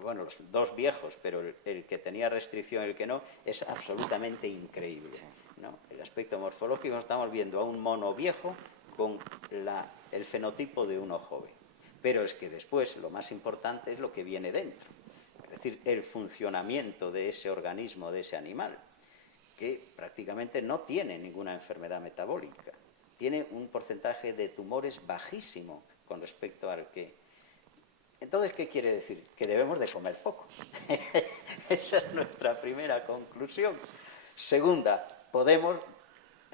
bueno, los dos viejos, pero el que tenía restricción y el que no, es absolutamente increíble, ¿no? El aspecto morfológico, estamos viendo a un mono viejo con el fenotipo de uno joven. Pero es que después lo más importante es lo que viene dentro, es decir, el funcionamiento de ese organismo, de ese animal, que prácticamente no tiene ninguna enfermedad metabólica. Tiene un porcentaje de tumores bajísimo con respecto al que... Entonces, ¿qué quiere decir? Que debemos de comer poco. Esa es nuestra primera conclusión. Segunda, podemos,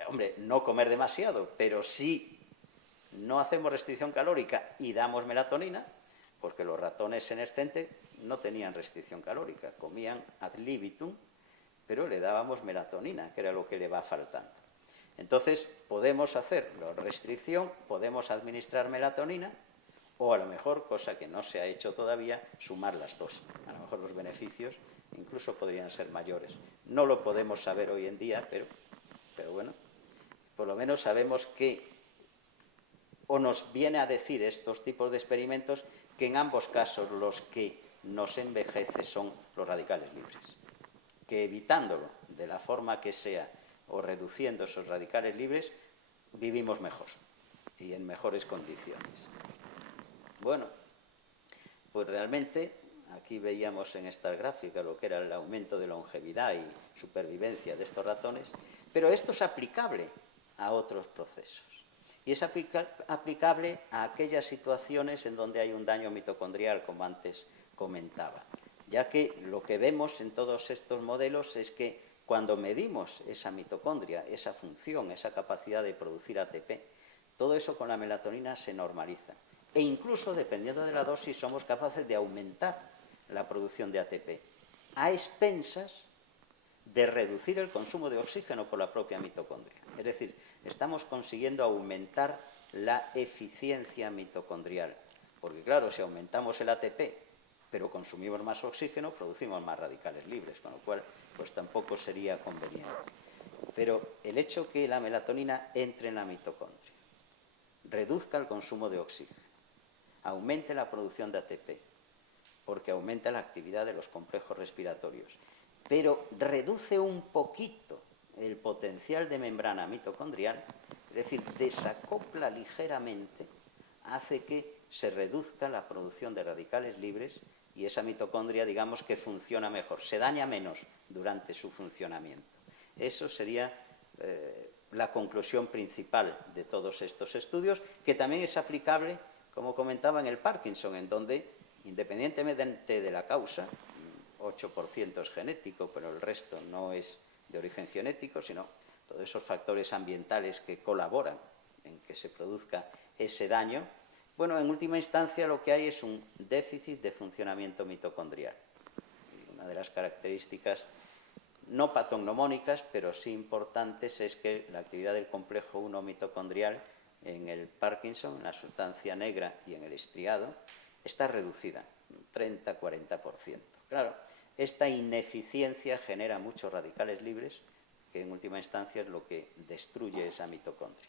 hombre, no comer demasiado, pero si no hacemos restricción calórica y damos melatonina, porque los ratones senescentes no tenían restricción calórica, comían ad libitum, pero le dábamos melatonina, que era lo que le va faltando. Entonces, podemos hacer la restricción, podemos administrar melatonina, o a lo mejor, cosa que no se ha hecho todavía, sumar las dos. A lo mejor los beneficios incluso podrían ser mayores. No lo podemos saber hoy en día, pero bueno, por lo menos sabemos que, o nos viene a decir estos tipos de experimentos, que en ambos casos los que nos envejece son los radicales libres. Que evitándolo de la forma que sea o reduciendo esos radicales libres, vivimos mejor y en mejores condiciones. Bueno, pues realmente aquí veíamos en esta gráfica lo que era el aumento de longevidad y supervivencia de estos ratones, pero esto es aplicable a otros procesos. Y es aplicable a aquellas situaciones en donde hay un daño mitocondrial, como antes comentaba, ya que lo que vemos en todos estos modelos es que cuando medimos esa mitocondria, esa función, esa capacidad de producir ATP, todo eso con la melatonina se normaliza. E incluso, dependiendo de la dosis, somos capaces de aumentar la producción de ATP, a expensas de reducir el consumo de oxígeno por la propia mitocondria. Es decir, estamos consiguiendo aumentar la eficiencia mitocondrial. Porque claro, si aumentamos el ATP, pero consumimos más oxígeno, producimos más radicales libres, con lo cual pues tampoco sería conveniente. Pero el hecho que la melatonina entre en la mitocondria, reduzca el consumo de oxígeno, aumente la producción de ATP, porque aumenta la actividad de los complejos respiratorios, pero reduce un poquito el potencial de membrana mitocondrial, es decir, desacopla ligeramente, hace que se reduzca la producción de radicales libres y esa mitocondria, digamos, que funciona mejor, se daña menos durante su funcionamiento. Eso sería la conclusión principal de todos estos estudios, que también es aplicable, como comentaba, en el Parkinson, en donde, independientemente de la causa, 8% es genético, pero el resto no es de origen genético, sino todos esos factores ambientales que colaboran en que se produzca ese daño. Bueno, en última instancia lo que hay es un déficit de funcionamiento mitocondrial. Y una de las características no patognomónicas, pero sí importantes, es que la actividad del complejo 1 mitocondrial en el Parkinson, en la sustancia negra y en el estriado, está reducida, un 30-40%. Claro, esta ineficiencia genera muchos radicales libres, que en última instancia es lo que destruye esa mitocondria.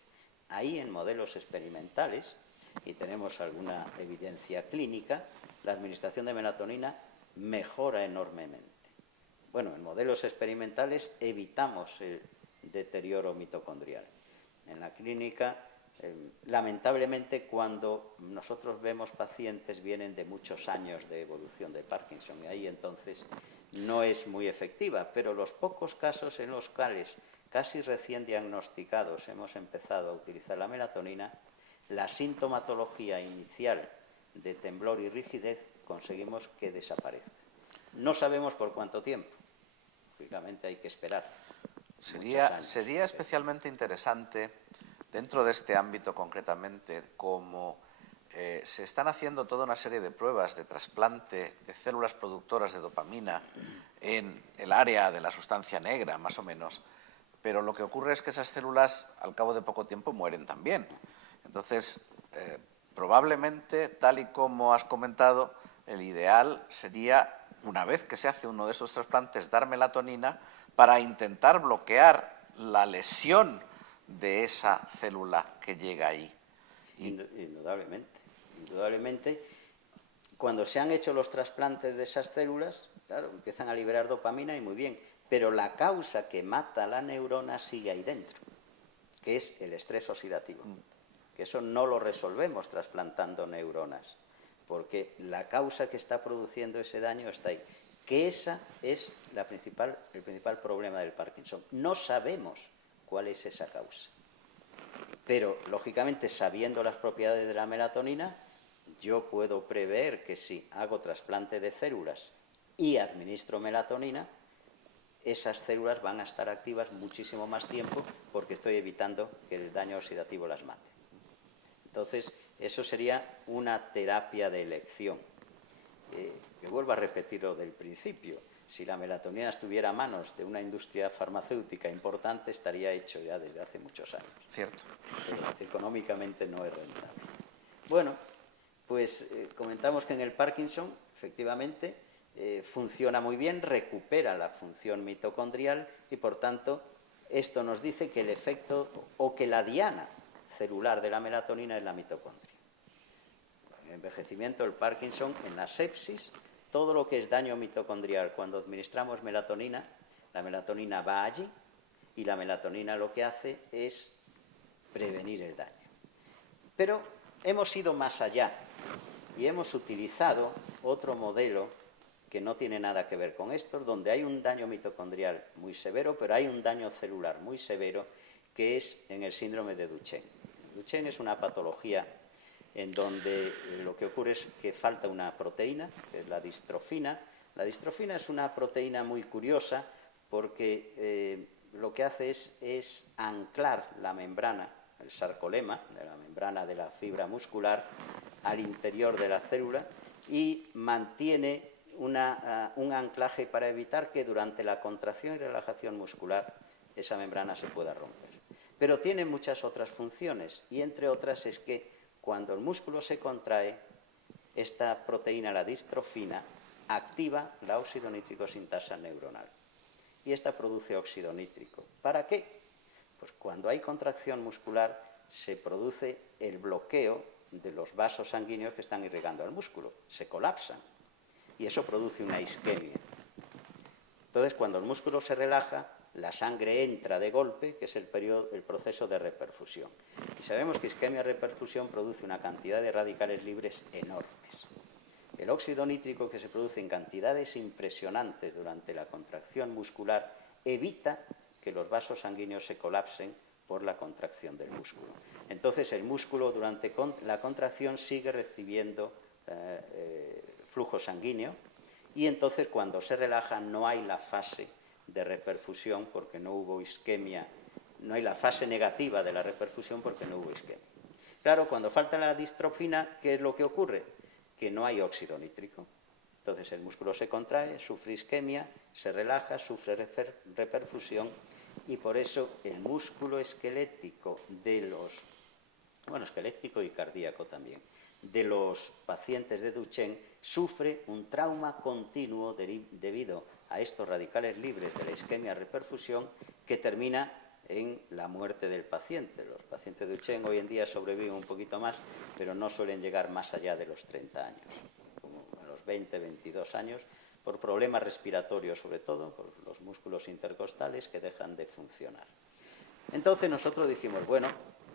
Ahí, en modelos experimentales, y tenemos alguna evidencia clínica, la administración de melatonina mejora enormemente. Bueno, en modelos experimentales evitamos el deterioro mitocondrial. En la clínica, lamentablemente, cuando nosotros vemos pacientes, vienen de muchos años de evolución de Parkinson, y ahí entonces no es muy efectiva, pero los pocos casos en los cuales casi recién diagnosticados hemos empezado a utilizar la melatonina, la sintomatología inicial de temblor y rigidez conseguimos que desaparezca. No sabemos por cuánto tiempo, lógicamente hay que esperar. Sería especialmente interesante, dentro de este ámbito concretamente, como se están haciendo toda una serie de pruebas de trasplante de células productoras de dopamina en el área de la sustancia negra, más o menos, pero lo que ocurre es que esas células al cabo de poco tiempo mueren también. Entonces, probablemente, tal y como has comentado, el ideal sería, una vez que se hace uno de esos trasplantes, dar melatonina para intentar bloquear la lesión de esa célula que llega ahí. Indudablemente. Cuando se han hecho los trasplantes de esas células, claro, empiezan a liberar dopamina y muy bien, pero la causa que mata a la neurona sigue ahí dentro, que es el estrés oxidativo. Que eso no lo resolvemos trasplantando neuronas, porque la causa que está produciendo ese daño está ahí, que esa es el principal problema del Parkinson. No sabemos cuál es esa causa. Pero, lógicamente, sabiendo las propiedades de la melatonina, yo puedo prever que si hago trasplante de células y administro melatonina, esas células van a estar activas muchísimo más tiempo porque estoy evitando que el daño oxidativo las mate. Entonces, eso sería una terapia de elección. Que vuelvo a repetir lo del principio. Si la melatonina estuviera a manos de una industria farmacéutica importante, estaría hecho ya desde hace muchos años. Cierto. Pero económicamente no es rentable. Bueno, pues comentamos que en el Parkinson, efectivamente, funciona muy bien, recupera la función mitocondrial y, por tanto, esto nos dice que el efecto o que la diana celular de la melatonina es la mitocondria. En el envejecimiento, el Parkinson, en la sepsis, todo lo que es daño mitocondrial, cuando administramos melatonina, la melatonina va allí y la melatonina lo que hace es prevenir el daño. Pero hemos ido más allá y hemos utilizado otro modelo que no tiene nada que ver con esto, donde hay un daño mitocondrial muy severo, pero hay un daño celular muy severo, que es en el síndrome de Duchenne. Duchenne es una patología en donde lo que ocurre es que falta una proteína, que es la distrofina. La distrofina es una proteína muy curiosa porque lo que hace es anclar la membrana, el sarcolema, de la membrana de la fibra muscular, al interior de la célula y mantiene un anclaje para evitar que durante la contracción y relajación muscular esa membrana se pueda romper. Pero tiene muchas otras funciones y, entre otras, es que cuando el músculo se contrae, esta proteína, la distrofina, activa la óxido nítrico sintasa neuronal. Y esta produce óxido nítrico. ¿Para qué? Pues cuando hay contracción muscular se produce el bloqueo de los vasos sanguíneos que están irrigando al músculo. Se colapsan. Y eso produce una isquemia. Entonces, cuando el músculo se relaja, la sangre entra de golpe, que es el proceso de reperfusión. Y sabemos que isquemia-reperfusión produce una cantidad de radicales libres enormes. El óxido nítrico, que se produce en cantidades impresionantes durante la contracción muscular, evita que los vasos sanguíneos se colapsen por la contracción del músculo. Entonces, el músculo durante la contracción sigue recibiendo flujo sanguíneo y entonces cuando se relaja no hay la fase de reperfusión porque no hubo isquemia, no hay la fase negativa de la reperfusión porque no hubo isquemia. Claro, cuando falta la distrofina, ¿qué es lo que ocurre? Que no hay óxido nítrico. Entonces el músculo se contrae, sufre isquemia, se relaja, sufre reperfusión y por eso el músculo esquelético esquelético y cardíaco también, de los pacientes de Duchenne sufre un trauma continuo debido a estos radicales libres de la isquemia-reperfusión que termina en la muerte del paciente. Los pacientes de Duchenne hoy en día sobreviven un poquito más, pero no suelen llegar más allá de los 30 años, como a los 20, 22 años, por problemas respiratorios sobre todo, por los músculos intercostales que dejan de funcionar. Entonces nosotros dijimos, bueno,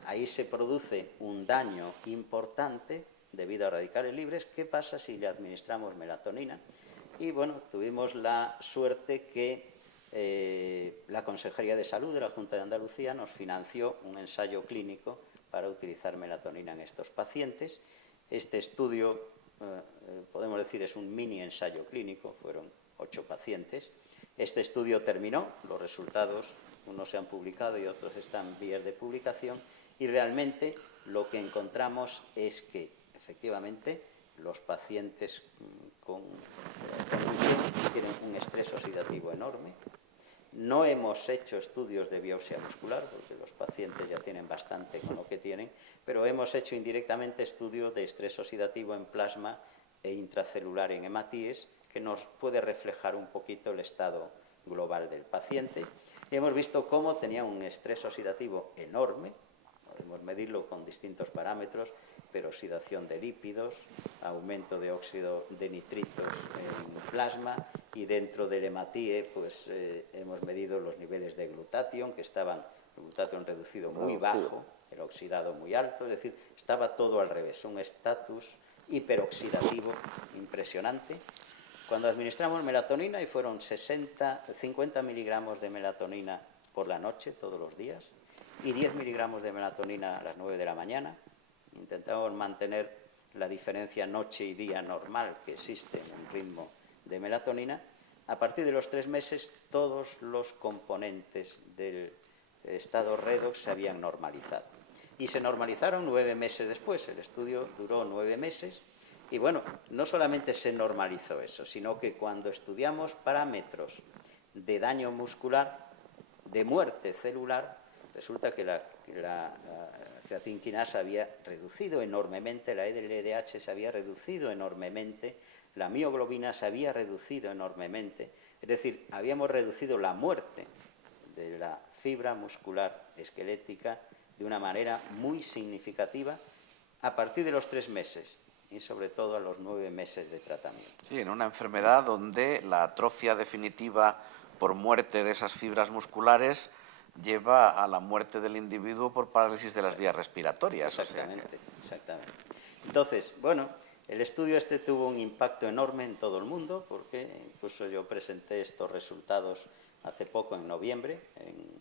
ahí se produce un daño importante debido a radicales libres. ¿Qué pasa si le administramos melatonina? Y bueno, tuvimos la suerte que la Consejería de Salud de la Junta de Andalucía nos financió un ensayo clínico para utilizar melatonina en estos pacientes. Este estudio, podemos decir, es un mini ensayo clínico, fueron 8 pacientes. Este estudio terminó, los resultados, unos se han publicado y otros están en vías de publicación, y realmente lo que encontramos es que, efectivamente, los pacientes con Duchenne tienen un estrés oxidativo enorme. No hemos hecho estudios de biopsia muscular, porque los pacientes ya tienen bastante con lo que tienen, pero hemos hecho indirectamente estudios de estrés oxidativo en plasma e intracelular en hematíes, que nos puede reflejar un poquito el estado global del paciente. Y hemos visto cómo tenía un estrés oxidativo enorme, podemos medirlo con distintos parámetros, pero oxidación de lípidos, aumento de óxido de nitritos en plasma, y dentro del hematíe pues, hemos medido los niveles de glutatión, que estaban, el glutatión reducido muy bajo, el oxidado muy alto, es decir, estaba todo al revés, un estatus hiperoxidativo impresionante, cuando administramos melatonina, y fueron 50 miligramos de melatonina por la noche, todos los días, y 10 miligramos de melatonina a las 9 de la mañana. Intentamos mantener la diferencia noche y día normal que existe en un ritmo de melatonina. A partir de los 3 meses, todos los componentes del estado redox se habían normalizado. Y se normalizaron 9 meses después. El estudio duró 9 meses. Y bueno, no solamente se normalizó eso, sino que cuando estudiamos parámetros de daño muscular, de muerte celular, resulta que la creatinquinasa había reducido enormemente, la LDH se había reducido enormemente, la mioglobina se había reducido enormemente, es decir, habíamos reducido la muerte de la fibra muscular esquelética de una manera muy significativa a partir de los 3 meses y sobre todo a los 9 meses de tratamiento. Sí, en una enfermedad donde la atrofia definitiva por muerte de esas fibras musculares lleva a la muerte del individuo por parálisis de las vías respiratorias. Exactamente, exactamente. Entonces, bueno, el estudio este tuvo un impacto enorme en todo el mundo, porque incluso yo presenté estos resultados hace poco, en noviembre,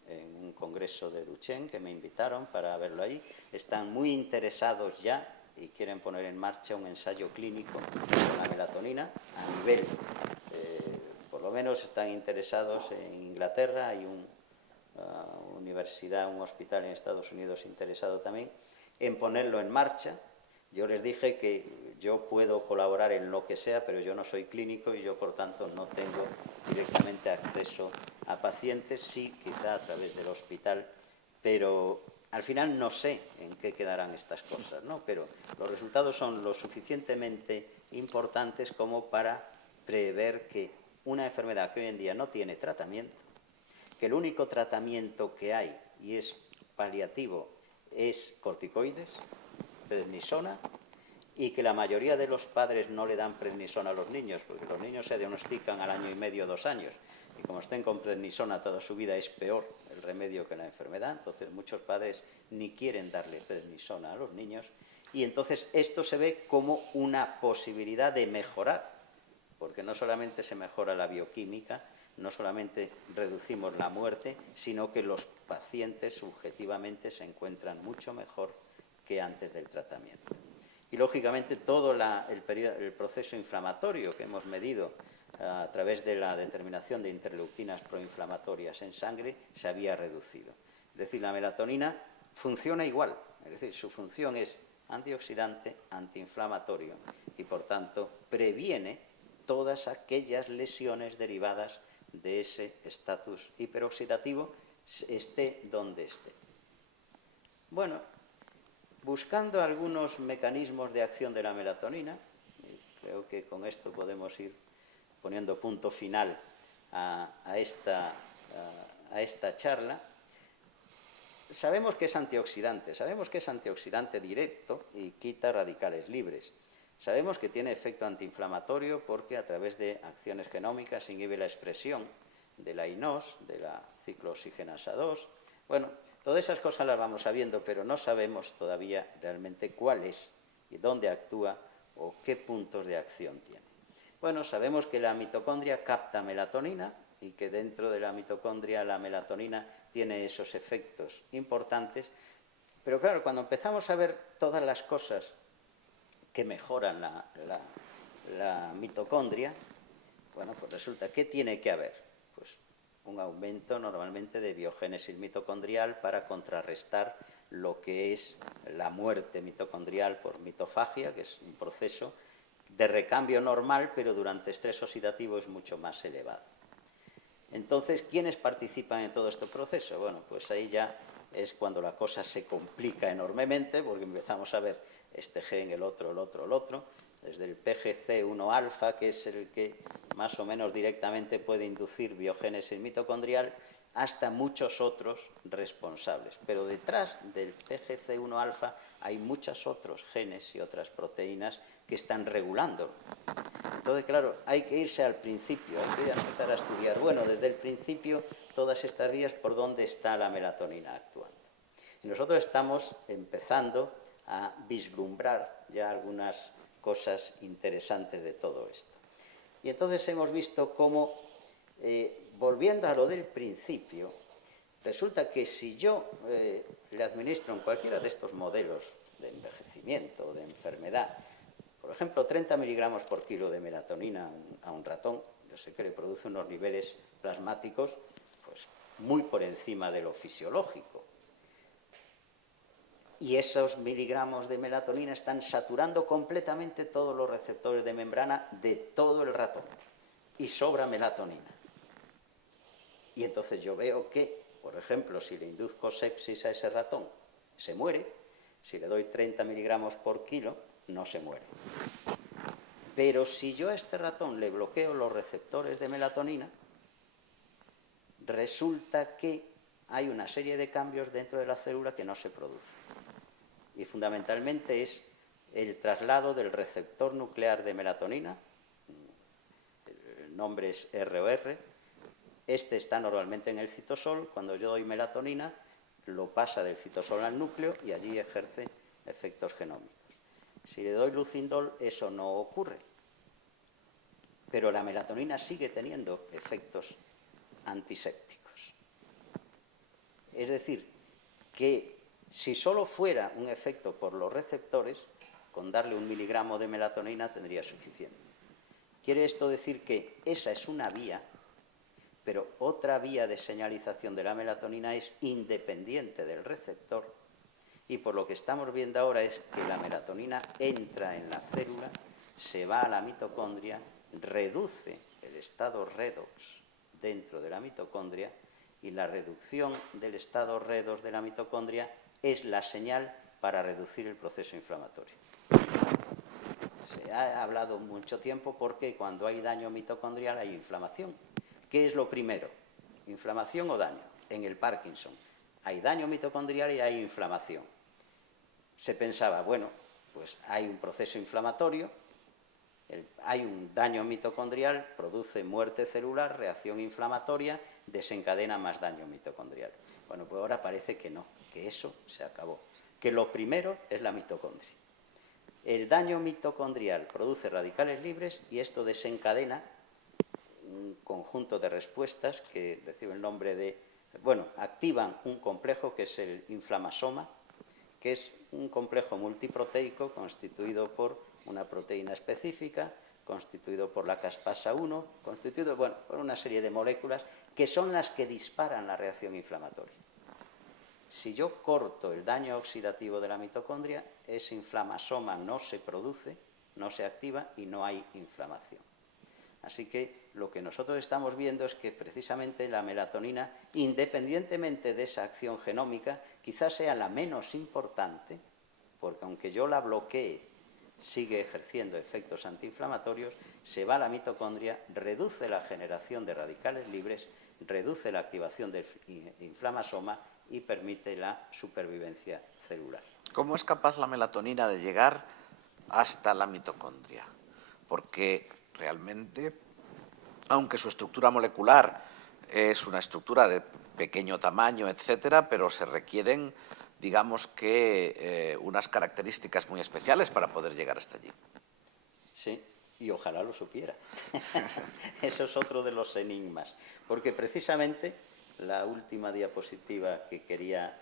en un congreso de Duchenne, que me invitaron para verlo ahí. Están muy interesados ya y quieren poner en marcha un ensayo clínico con la melatonina a nivel, por lo menos están interesados en Inglaterra, hay una universidad, un hospital en Estados Unidos interesado también en ponerlo en marcha. Yo les dije que yo puedo colaborar en lo que sea, pero yo no soy clínico y yo, por tanto, no tengo directamente acceso a pacientes, sí, quizá a través del hospital, pero al final no sé en qué quedarán estas cosas, ¿no? Pero los resultados son lo suficientemente importantes como para prever que una enfermedad que hoy en día no tiene tratamiento, que el único tratamiento que hay, y es paliativo, es corticoides, prednisona, y que la mayoría de los padres no le dan prednisona a los niños, porque los niños se diagnostican al año y medio, 2 años, y como estén con prednisona toda su vida es peor el remedio que la enfermedad, entonces muchos padres ni quieren darle prednisona a los niños, y entonces esto se ve como una posibilidad de mejorar, porque no solamente se mejora la bioquímica, no solamente reducimos la muerte, sino que los pacientes subjetivamente se encuentran mucho mejor que antes del tratamiento. Y lógicamente todo el proceso inflamatorio que hemos medido a través de la determinación de interleuquinas proinflamatorias en sangre se había reducido. Es decir, la melatonina funciona igual, es decir, su función es antioxidante, antiinflamatorio y por tanto previene todas aquellas lesiones derivadas de ese estatus hiperoxidativo, esté donde esté. Bueno, buscando algunos mecanismos de acción de la melatonina, y creo que con esto podemos ir poniendo punto final a esta charla. Sabemos que es antioxidante directo y quita radicales libres. Sabemos que tiene efecto antiinflamatorio porque a través de acciones genómicas inhibe la expresión de la INOS, de la ciclooxigenasa 2. Bueno, todas esas cosas las vamos sabiendo, pero no sabemos todavía realmente cuál es y dónde actúa o qué puntos de acción tiene. Bueno, sabemos que la mitocondria capta melatonina y que dentro de la mitocondria la melatonina tiene esos efectos importantes, pero claro, cuando empezamos a ver todas las cosas que mejoran la mitocondria, bueno, pues resulta, ¿qué tiene que haber? Pues un aumento normalmente de biogénesis mitocondrial para contrarrestar lo que es la muerte mitocondrial por mitofagia, que es un proceso de recambio normal, pero durante estrés oxidativo es mucho más elevado. Entonces, ¿quiénes participan en todo este proceso? Bueno, pues ahí ya es cuando la cosa se complica enormemente, porque empezamos a ver este gen, el otro, desde el PGC1-alfa, que es el que más o menos directamente puede inducir biogénesis mitocondrial, hasta muchos otros responsables. Pero detrás del PGC1-alfa hay muchos otros genes y otras proteínas que están regulándolo. Entonces, claro, hay que irse al principio, hay que empezar a estudiar, bueno, desde el principio, todas estas vías, por dónde está la melatonina actuando. Y nosotros estamos empezando a vislumbrar ya algunas cosas interesantes de todo esto. Y entonces hemos visto cómo, volviendo a lo del principio, resulta que si yo le administro en cualquiera de estos modelos de envejecimiento o de enfermedad, por ejemplo, 30 miligramos por kilo de melatonina a un ratón, yo sé que le produce unos niveles plasmáticos pues, muy por encima de lo fisiológico. Y esos miligramos de melatonina están saturando completamente todos los receptores de membrana de todo el ratón. Y sobra melatonina. Y entonces yo veo que, por ejemplo, si le induzco sepsis a ese ratón, se muere. Si le doy 30 miligramos por kilo, no se muere. Pero si yo a este ratón le bloqueo los receptores de melatonina, resulta que hay una serie de cambios dentro de la célula que no se producen. Y fundamentalmente es el traslado del receptor nuclear de melatonina, el nombre es ROR, este está normalmente en el citosol, cuando yo doy melatonina lo pasa del citosol al núcleo y allí ejerce efectos genómicos. Si le doy lucindol eso no ocurre, pero la melatonina sigue teniendo efectos antisépticos. Es decir, que si solo fuera un efecto por los receptores, con darle 1 miligramo de melatonina tendría suficiente. Quiere esto decir que esa es una vía, pero otra vía de señalización de la melatonina es independiente del receptor, y por lo que estamos viendo ahora es que la melatonina entra en la célula, se va a la mitocondria, reduce el estado redox dentro de la mitocondria, y la reducción del estado redox de la mitocondria es la señal para reducir el proceso inflamatorio. Se ha hablado mucho tiempo porque cuando hay daño mitocondrial hay inflamación. ¿Qué es lo primero? ¿Inflamación o daño? En el Parkinson hay daño mitocondrial y hay inflamación. Se pensaba, bueno, pues hay un proceso inflamatorio, hay un daño mitocondrial, produce muerte celular, reacción inflamatoria, desencadena más daño mitocondrial. Bueno, pues ahora parece que no, que eso se acabó, que lo primero es la mitocondria. El daño mitocondrial produce radicales libres y esto desencadena un conjunto de respuestas que reciben el nombre de, bueno, activan un complejo que es el inflamasoma, que es un complejo multiproteico constituido por una proteína específica, constituido por la caspasa 1, constituido, bueno, por una serie de moléculas que son las que disparan la reacción inflamatoria. Si yo corto el daño oxidativo de la mitocondria, ese inflamasoma no se produce, no se activa y no hay inflamación. Así que lo que nosotros estamos viendo es que precisamente la melatonina, independientemente de esa acción genómica, quizás sea la menos importante, porque aunque yo la bloquee, sigue ejerciendo efectos antiinflamatorios, se va a la mitocondria, reduce la generación de radicales libres, reduce la activación del inflamasoma y permite la supervivencia celular. ¿Cómo es capaz la melatonina de llegar hasta la mitocondria? Porque realmente, aunque su estructura molecular es una estructura de pequeño tamaño, etcétera, pero se requieren, digamos que, unas características muy especiales para poder llegar hasta allí. Sí, y ojalá lo supiera. Eso es otro de los enigmas, porque precisamente la última diapositiva que quería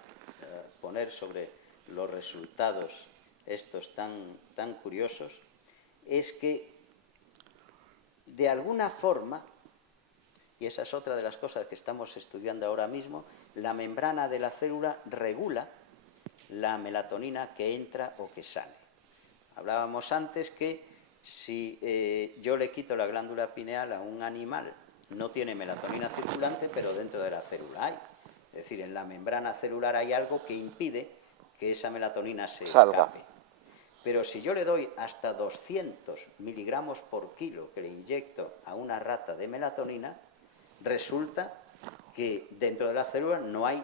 poner sobre los resultados estos tan curiosos es que de alguna forma, y esa es otra de las cosas que estamos estudiando ahora mismo, la membrana de la célula regula la melatonina que entra o que sale. Hablábamos antes que si yo le quito la glándula pineal a un animal, no tiene melatonina circulante, pero dentro de la célula hay. Es decir, en la membrana celular hay algo que impide que esa melatonina se escape. Pero si yo le doy hasta 200 miligramos por kilo que le inyecto a una rata de melatonina, resulta que dentro de la célula no hay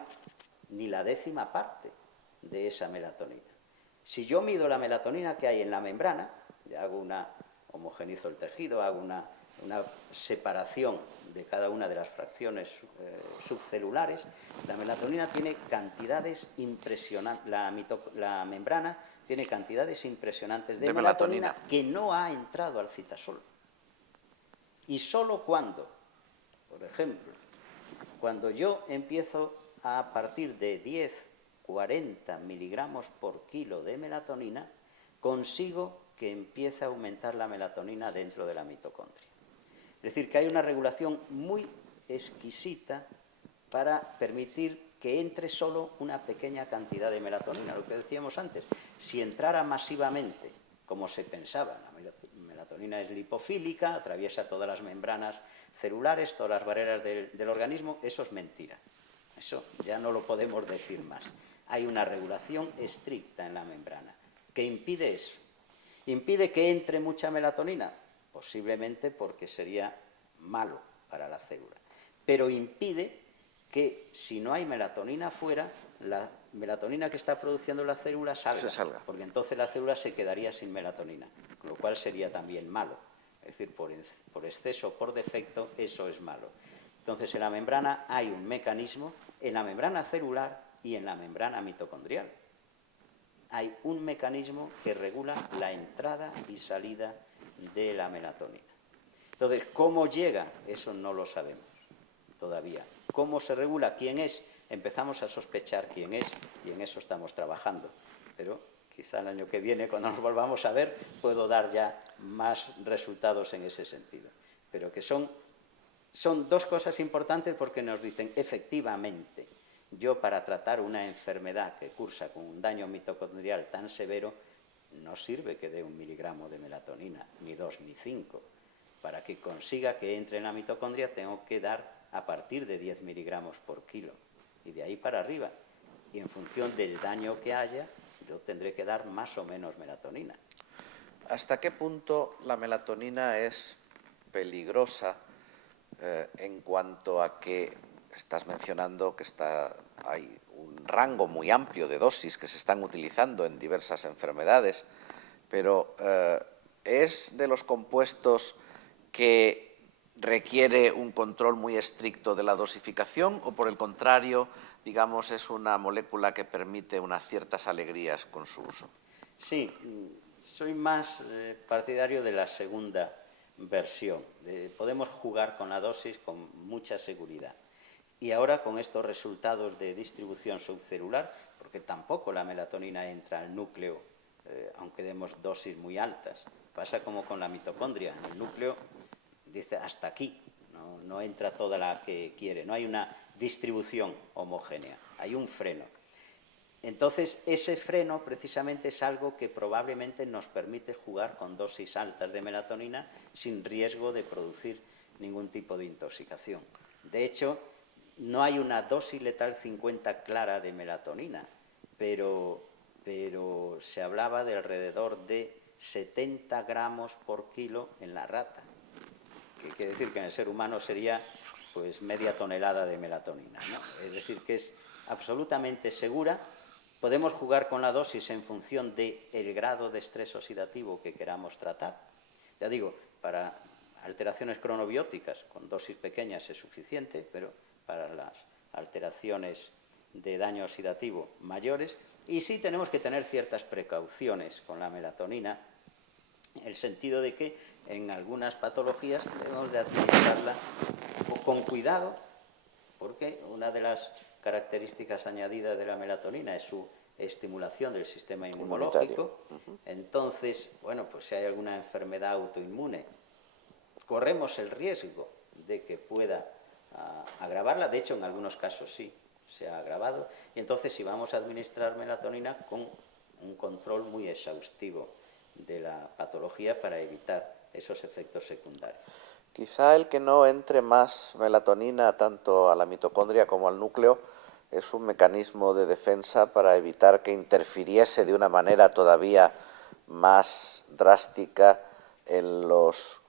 ni la 10ª parte de esa melatonina. Si yo mido la melatonina que hay en la membrana, le hago homogenizo el tejido, hago una separación de cada una de las fracciones subcelulares, la melatonina tiene cantidades impresionantes, la membrana tiene cantidades impresionantes de melatonina que no ha entrado al citasol. Y solo cuando, por ejemplo, cuando yo empiezo a partir de 10, 40 miligramos por kilo de melatonina, consigo que empiece a aumentar la melatonina dentro de la mitocondria. Es decir, que hay una regulación muy exquisita para permitir que entre solo una pequeña cantidad de melatonina. Lo que decíamos antes, si entrara masivamente, como se pensaba, la melatonina es lipofílica, atraviesa todas las membranas celulares, todas las barreras del organismo, eso es mentira. Eso ya no lo podemos decir más. Hay una regulación estricta en la membrana. ¿Qué impide eso? ¿Impide que entre mucha melatonina? Posiblemente porque sería malo para la célula. Pero impide que si no hay melatonina afuera, la melatonina que está produciendo la célula salga. Porque entonces la célula se quedaría sin melatonina, con lo cual sería también malo. Es decir, por exceso, por defecto, eso es malo. Entonces, en la membrana hay un mecanismo, en la membrana celular y en la membrana mitocondrial. Hay un mecanismo que regula la entrada y salida de la melatonina. Entonces, ¿cómo llega? Eso no lo sabemos todavía. ¿Cómo se regula? ¿Quién es? Empezamos a sospechar quién es y en eso estamos trabajando. Pero quizá el año que viene, cuando nos volvamos a ver, puedo dar ya más resultados en ese sentido. Pero que son dos cosas importantes porque nos dicen, efectivamente, yo para tratar una enfermedad que cursa con un daño mitocondrial tan severo, no sirve que dé 1 miligramo de melatonina, ni 2 ni 5. Para que consiga que entre en la mitocondria tengo que dar a partir de 10 miligramos por kilo y de ahí para arriba. Y en función del daño que haya, yo tendré que dar más o menos melatonina. ¿Hasta qué punto la melatonina es peligrosa en cuanto a que estás mencionando que hay un rango muy amplio de dosis que se están utilizando en diversas enfermedades, pero es de los compuestos que requiere un control muy estricto de la dosificación o, por el contrario, digamos, es una molécula que permite unas ciertas alegrías con su uso? Sí, soy más partidario de la segunda versión. Podemos jugar con la dosis con mucha seguridad. Y ahora con estos resultados de distribución subcelular, porque tampoco la melatonina entra al núcleo, aunque demos dosis muy altas. Pasa como con la mitocondria. En el núcleo dice hasta aquí, no entra toda la que quiere, no hay una distribución homogénea, hay un freno. Entonces, ese freno precisamente es algo que probablemente nos permite jugar con dosis altas de melatonina sin riesgo de producir ningún tipo de intoxicación. De hecho, no hay una dosis letal 50 clara de melatonina, pero se hablaba de alrededor de 70 gramos por kilo en la rata, que quiere decir que en el ser humano sería pues media tonelada de melatonina, ¿no? Es decir, que es absolutamente segura. Podemos jugar con la dosis en función del grado de estrés oxidativo que queramos tratar. Ya digo, para alteraciones cronobióticas con dosis pequeñas es suficiente, pero para las alteraciones de daño oxidativo mayores. Y sí tenemos que tener ciertas precauciones con la melatonina, en el sentido de que en algunas patologías debemos de administrarla con cuidado, porque una de las características añadidas de la melatonina es su estimulación del sistema inmunológico. Entonces, bueno, pues si hay alguna enfermedad autoinmune, corremos el riesgo de que pueda agravarla. De hecho, en algunos casos sí se ha agravado. Y entonces, si vamos a administrar melatonina con un control muy exhaustivo de la patología para evitar esos efectos secundarios. Quizá el que no entre más melatonina tanto a la mitocondria como al núcleo es un mecanismo de defensa para evitar que interfiriese de una manera todavía más drástica en los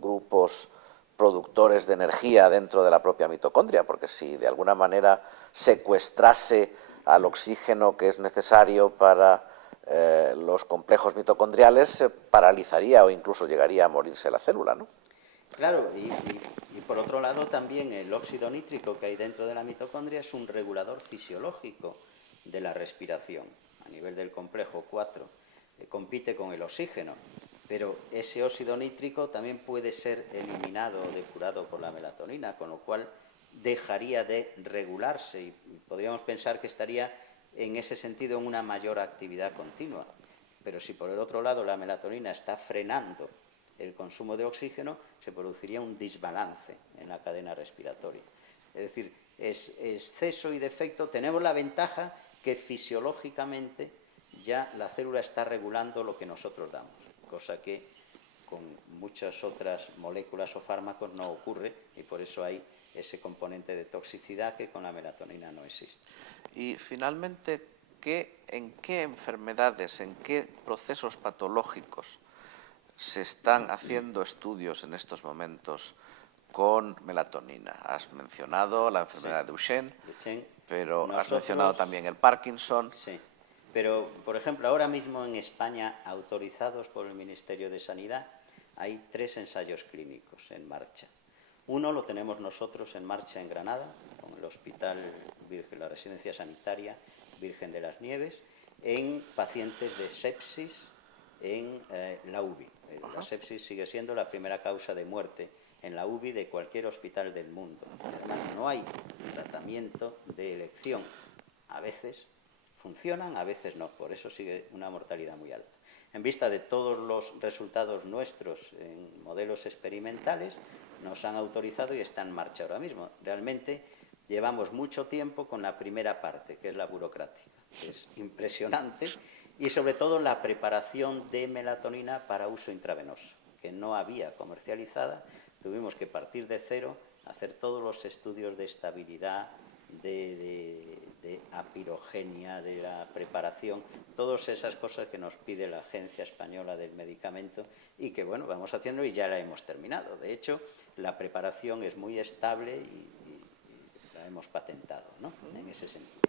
grupos productores de energía dentro de la propia mitocondria, porque si de alguna manera secuestrase al oxígeno que es necesario para los complejos mitocondriales, se paralizaría o incluso llegaría a morirse la célula, ¿no? Claro, y por otro lado también el óxido nítrico que hay dentro de la mitocondria es un regulador fisiológico de la respiración a nivel del complejo 4. Compite con el oxígeno, pero ese óxido nítrico también puede ser eliminado o depurado por la melatonina, con lo cual dejaría de regularse y podríamos pensar que estaría en ese sentido en una mayor actividad continua. Pero si por el otro lado la melatonina está frenando el consumo de oxígeno, se produciría un desbalance en la cadena respiratoria. Es decir, es exceso y defecto. Tenemos la ventaja que fisiológicamente ya la célula está regulando lo que nosotros damos, cosa que con muchas otras moléculas o fármacos no ocurre y por eso hay ese componente de toxicidad que con la melatonina no existe. Y finalmente, ¿en qué enfermedades, en qué procesos patológicos se están haciendo estudios en estos momentos con melatonina? Has mencionado la enfermedad de Duchenne, pero has mencionado también el Parkinson. Sí, pero por ejemplo, ahora mismo en España, autorizados por el Ministerio de Sanidad, hay 3 ensayos clínicos en marcha. Uno lo tenemos nosotros en marcha en Granada, con el Hospital Virgen, la Residencia Sanitaria Virgen de las Nieves, en pacientes de sepsis en la UBI. La sepsis sigue siendo la primera causa de muerte en la UBI de cualquier hospital del mundo. Además, no hay tratamiento de elección. A veces funcionan, a veces no. Por eso sigue una mortalidad muy alta. En vista de todos los resultados nuestros en modelos experimentales, nos han autorizado y está en marcha ahora mismo. Realmente llevamos mucho tiempo con la primera parte, que es la burocrática. Es impresionante y sobre todo la preparación de melatonina para uso intravenoso, que no había comercializada. Tuvimos que partir de cero, hacer todos los estudios de estabilidad, de apirogenia, de la preparación, todas esas cosas que nos pide la Agencia Española del Medicamento y que, bueno, vamos haciendo y ya la hemos terminado. De hecho, la preparación es muy estable y la hemos patentado, ¿no?, en ese sentido.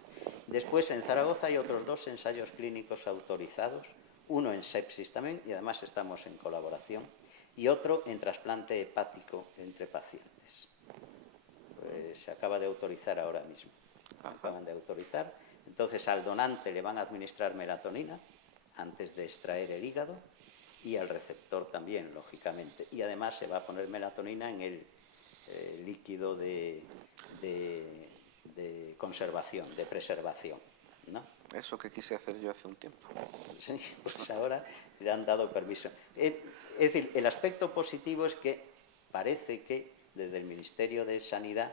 Después, en Zaragoza hay otros 2 ensayos clínicos autorizados, uno en sepsis también, y además estamos en colaboración, y otro en trasplante hepático entre pacientes. Pues se acaba de autorizar ahora mismo. Acaban de autorizar. Entonces, al donante le van a administrar melatonina antes de extraer el hígado y al receptor también, lógicamente. Y además se va a poner melatonina en el líquido de conservación, de preservación, ¿no? Eso que quise hacer yo hace un tiempo. Sí, pues ahora le han dado permiso. Es decir, el aspecto positivo es que parece que desde el Ministerio de Sanidad,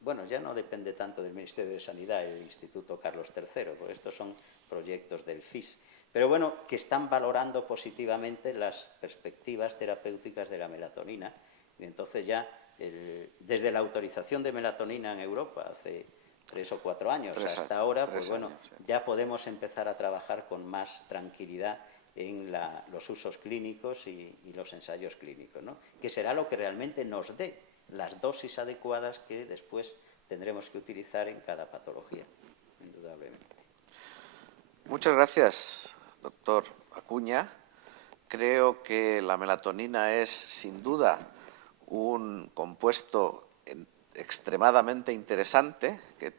bueno, ya no depende tanto del Ministerio de Sanidad, el Instituto Carlos III, porque estos son proyectos del FIS, pero bueno, que están valorando positivamente las perspectivas terapéuticas de la melatonina. Y entonces ya, desde la autorización de melatonina en Europa, hace 3 o 4 años, hasta ahora, pues bueno, ya podemos empezar a trabajar con más tranquilidad en los usos clínicos y los ensayos clínicos, ¿no?, que será lo que realmente nos dé las dosis adecuadas que después tendremos que utilizar en cada patología, indudablemente. Muchas gracias, doctor Acuña. Creo que la melatonina es, sin duda, un compuesto extremadamente interesante que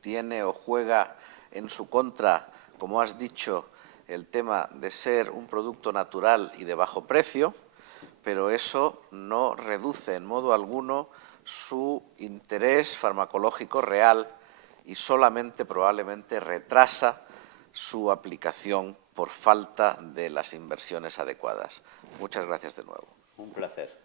tiene o juega en su contra, como has dicho, el tema de ser un producto natural y de bajo precio, pero eso no reduce en modo alguno su interés farmacológico real y solamente probablemente retrasa su aplicación por falta de las inversiones adecuadas. Muchas gracias de nuevo. Un placer.